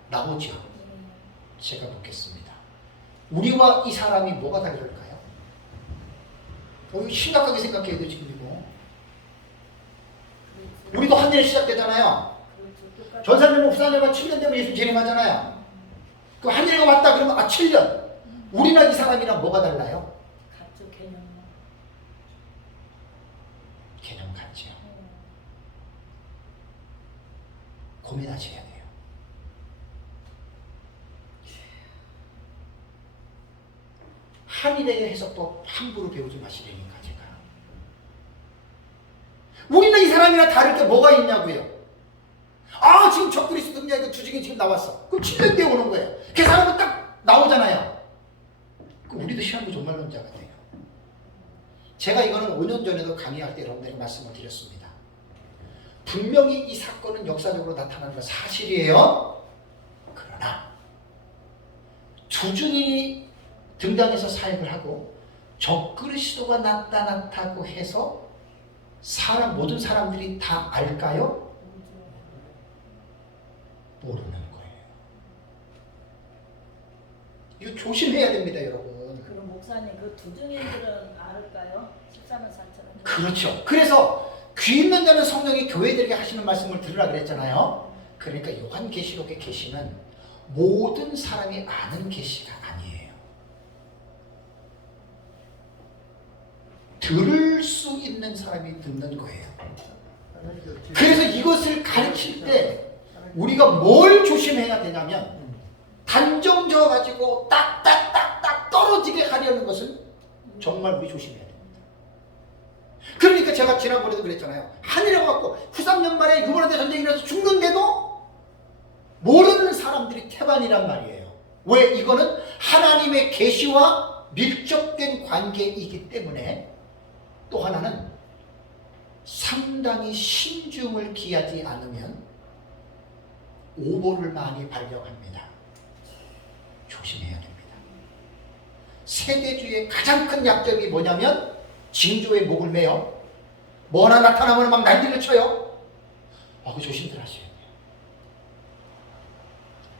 나오죠. 제가 묻겠습니다. 우리와 이 사람이 뭐가 다를까요? 심각하게 생각해야 돼 지금 이거. 우리도 한일회 시작되잖아요. 전사님 목사님과 7년 되면 예수님 재림하잖아요. 그 한일회가 왔다 그러면 7년. 우리나 이 사람이랑 뭐가 달라요? 같죠, 개념. 개념 같지요. 고민하셔야 돼요. 한일의 해석도 함부로 배우지 마시려니까 제가. 우리는 이 사람이랑 다를 게 뭐가 있냐고요. 아 지금 적그리스도 등장 이거 주직이 지금 나왔어. 그럼 7년 뒤에 오는 거예요. 그 사람은 딱 나오잖아요. 그럼 우리도 시한부 종말론자가 돼요. 제가 이거는 5년 전에도 강의할 때 여러분들에게 말씀을 드렸습니다. 분명히 이 사건은 역사적으로 나타나는 건 사실이에요. 그러나 주중이 등장해서 사역을 하고 적그리스도가 나타났다고 해서 모든 사람들이 다 알까요? 모르는 거예요. 이거 조심해야 됩니다, 여러분. 그럼 목사님 그 두중인들은 알까요? 14만 4천원. 그렇죠. 그래서 귀 있는 자는 성령이 교회들에게 하시는 말씀을 들으라 그랬잖아요. 그러니까 요한계시록의 계시는 모든 사람이 아는 계시가 아니에요. 들을 수 있는 사람이 듣는 거예요. 그래서 이것을 가르칠 때 우리가 뭘 조심해야 되냐면 단정 져 가지고 딱딱딱딱 떨어지게 하려는 것은 정말 우리 조심해야 됩니다. 그러니까 제가 지난번에도 그랬잖아요. 한이라고 갖고 후삼년 만에 유머나대 전쟁이 일어나서 죽는데도 모르는 사람들이 태반이란 말이에요. 왜? 이거는 하나님의 계시와 밀접된 관계이기 때문에. 또 하나는 상당히 신중을 기하지 않으면 오보를 많이 발령합니다. 조심해야 됩니다. 세대주의 가장 큰 약점이 뭐냐면 징조에 목을 매요. 뭐 하나 나타나면 막 난리를 쳐요. 그 조심들 하셔야 돼요.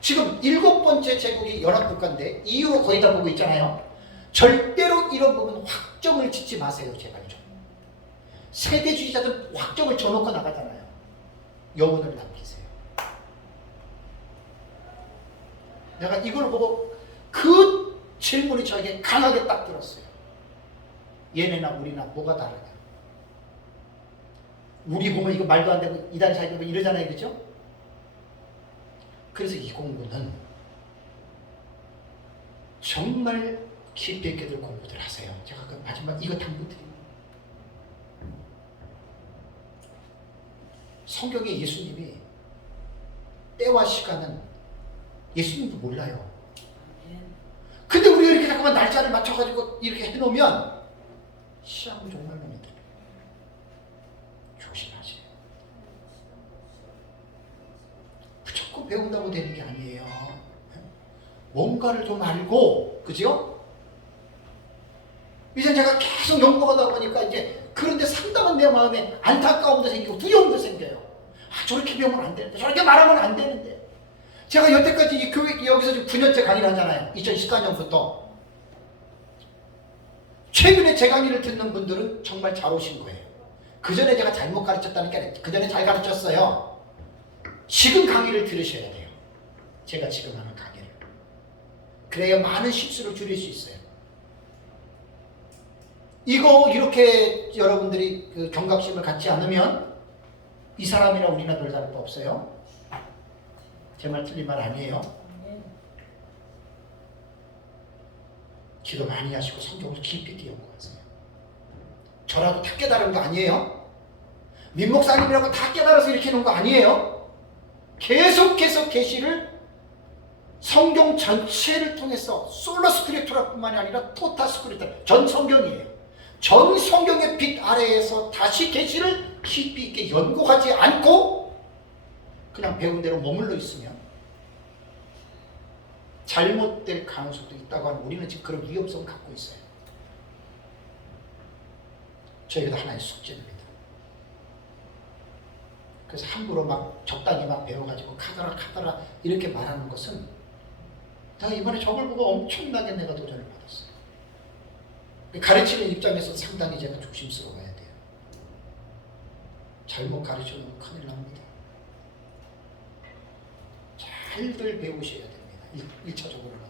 지금 7번째 제국이 연합국가인데 EU로 거의 다 보고 있잖아요. 절대로 이런 부분 확정을 짓지 마세요. 제발 좀. 세대주의자들 확정을 져놓고 나가잖아요. 영혼을 남기세요. 내가 이걸 보고 그 질문이 저에게 강하게 딱 들었어요. 얘네나 우리나 뭐가 다르냐. 우리 보면 이거 말도 안 되고 이단 사이고 이러잖아요. 그죠? 그래서 이 공부는 정말 깊이 있게들 공부들 하세요. 제가 그 마지막 이거 당부드립니다. 성경에 예수님이 때와 시간은 예수님도 몰라요. 근데 우리가 이렇게 잠깐만 날짜를 맞춰가지고 이렇게 해놓으면 시험을 정말 많이 들어요. 조심하세요. 무조건 배운다고 되는 게 아니에요. 뭔가를 좀 알고, 그죠? 이제 제가 계속 연구하다 보니까 이제 그런데 상당한 내 마음에 안타까움도 생기고 두려움도 생겨요. 저렇게 배우면 안 되는데, 저렇게 말하면 안 되는데. 제가 여태까지 이 교회 여기서 지금 9년째 강의를 하잖아요. 2014년부터. 최근에 제 강의를 듣는 분들은 정말 잘 오신 거예요. 그 전에 제가 잘못 가르쳤다는 게 아니라 그 전에 잘 가르쳤어요. 지금 강의를 들으셔야 돼요. 제가 지금 하는 강의를. 그래야 많은 실수를 줄일 수 있어요. 이거 이렇게 여러분들이 그 경각심을 갖지 않으면 이 사람이랑 우리나 별 다를 거 없어요. 제 말 틀린 말 아니에요. 기도 많이 하시고 성경을 깊이 있게 연구하세요. 저라도 다 깨달은 거 아니에요. 민목사님이라고 다 깨달아서 이렇게 해놓은 거 아니에요. 계속해서 계시를 성경 전체를 통해서 솔라 스크립투라 뿐만이 아니라 토타 스크립투라 전 성경이에요. 전 성경의 빛 아래에서 다시 계시를 깊이 있게 연구하지 않고 그냥 배운 대로 머물러 있으면 잘못될 가능성도 있다고 하는 우리는 지금 그런 위험성을 갖고 있어요. 저희도 하나의 숙제입니다. 그래서 함부로 막 적당히 막 배워가지고 카더라 이렇게 말하는 것은 내가 이번에 저걸 보고 엄청나게 내가 도전을 받았어요. 가르치는 입장에서 상당히 제가 조심스러워야 돼요. 잘못 가르쳐놓으면 큰일 납니다. 잘들 배우셔야 됩니다. 1차적으로는.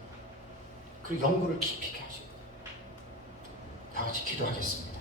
그리고 연구를 깊이 하셔야 돼요. 다 같이 기도하겠습니다.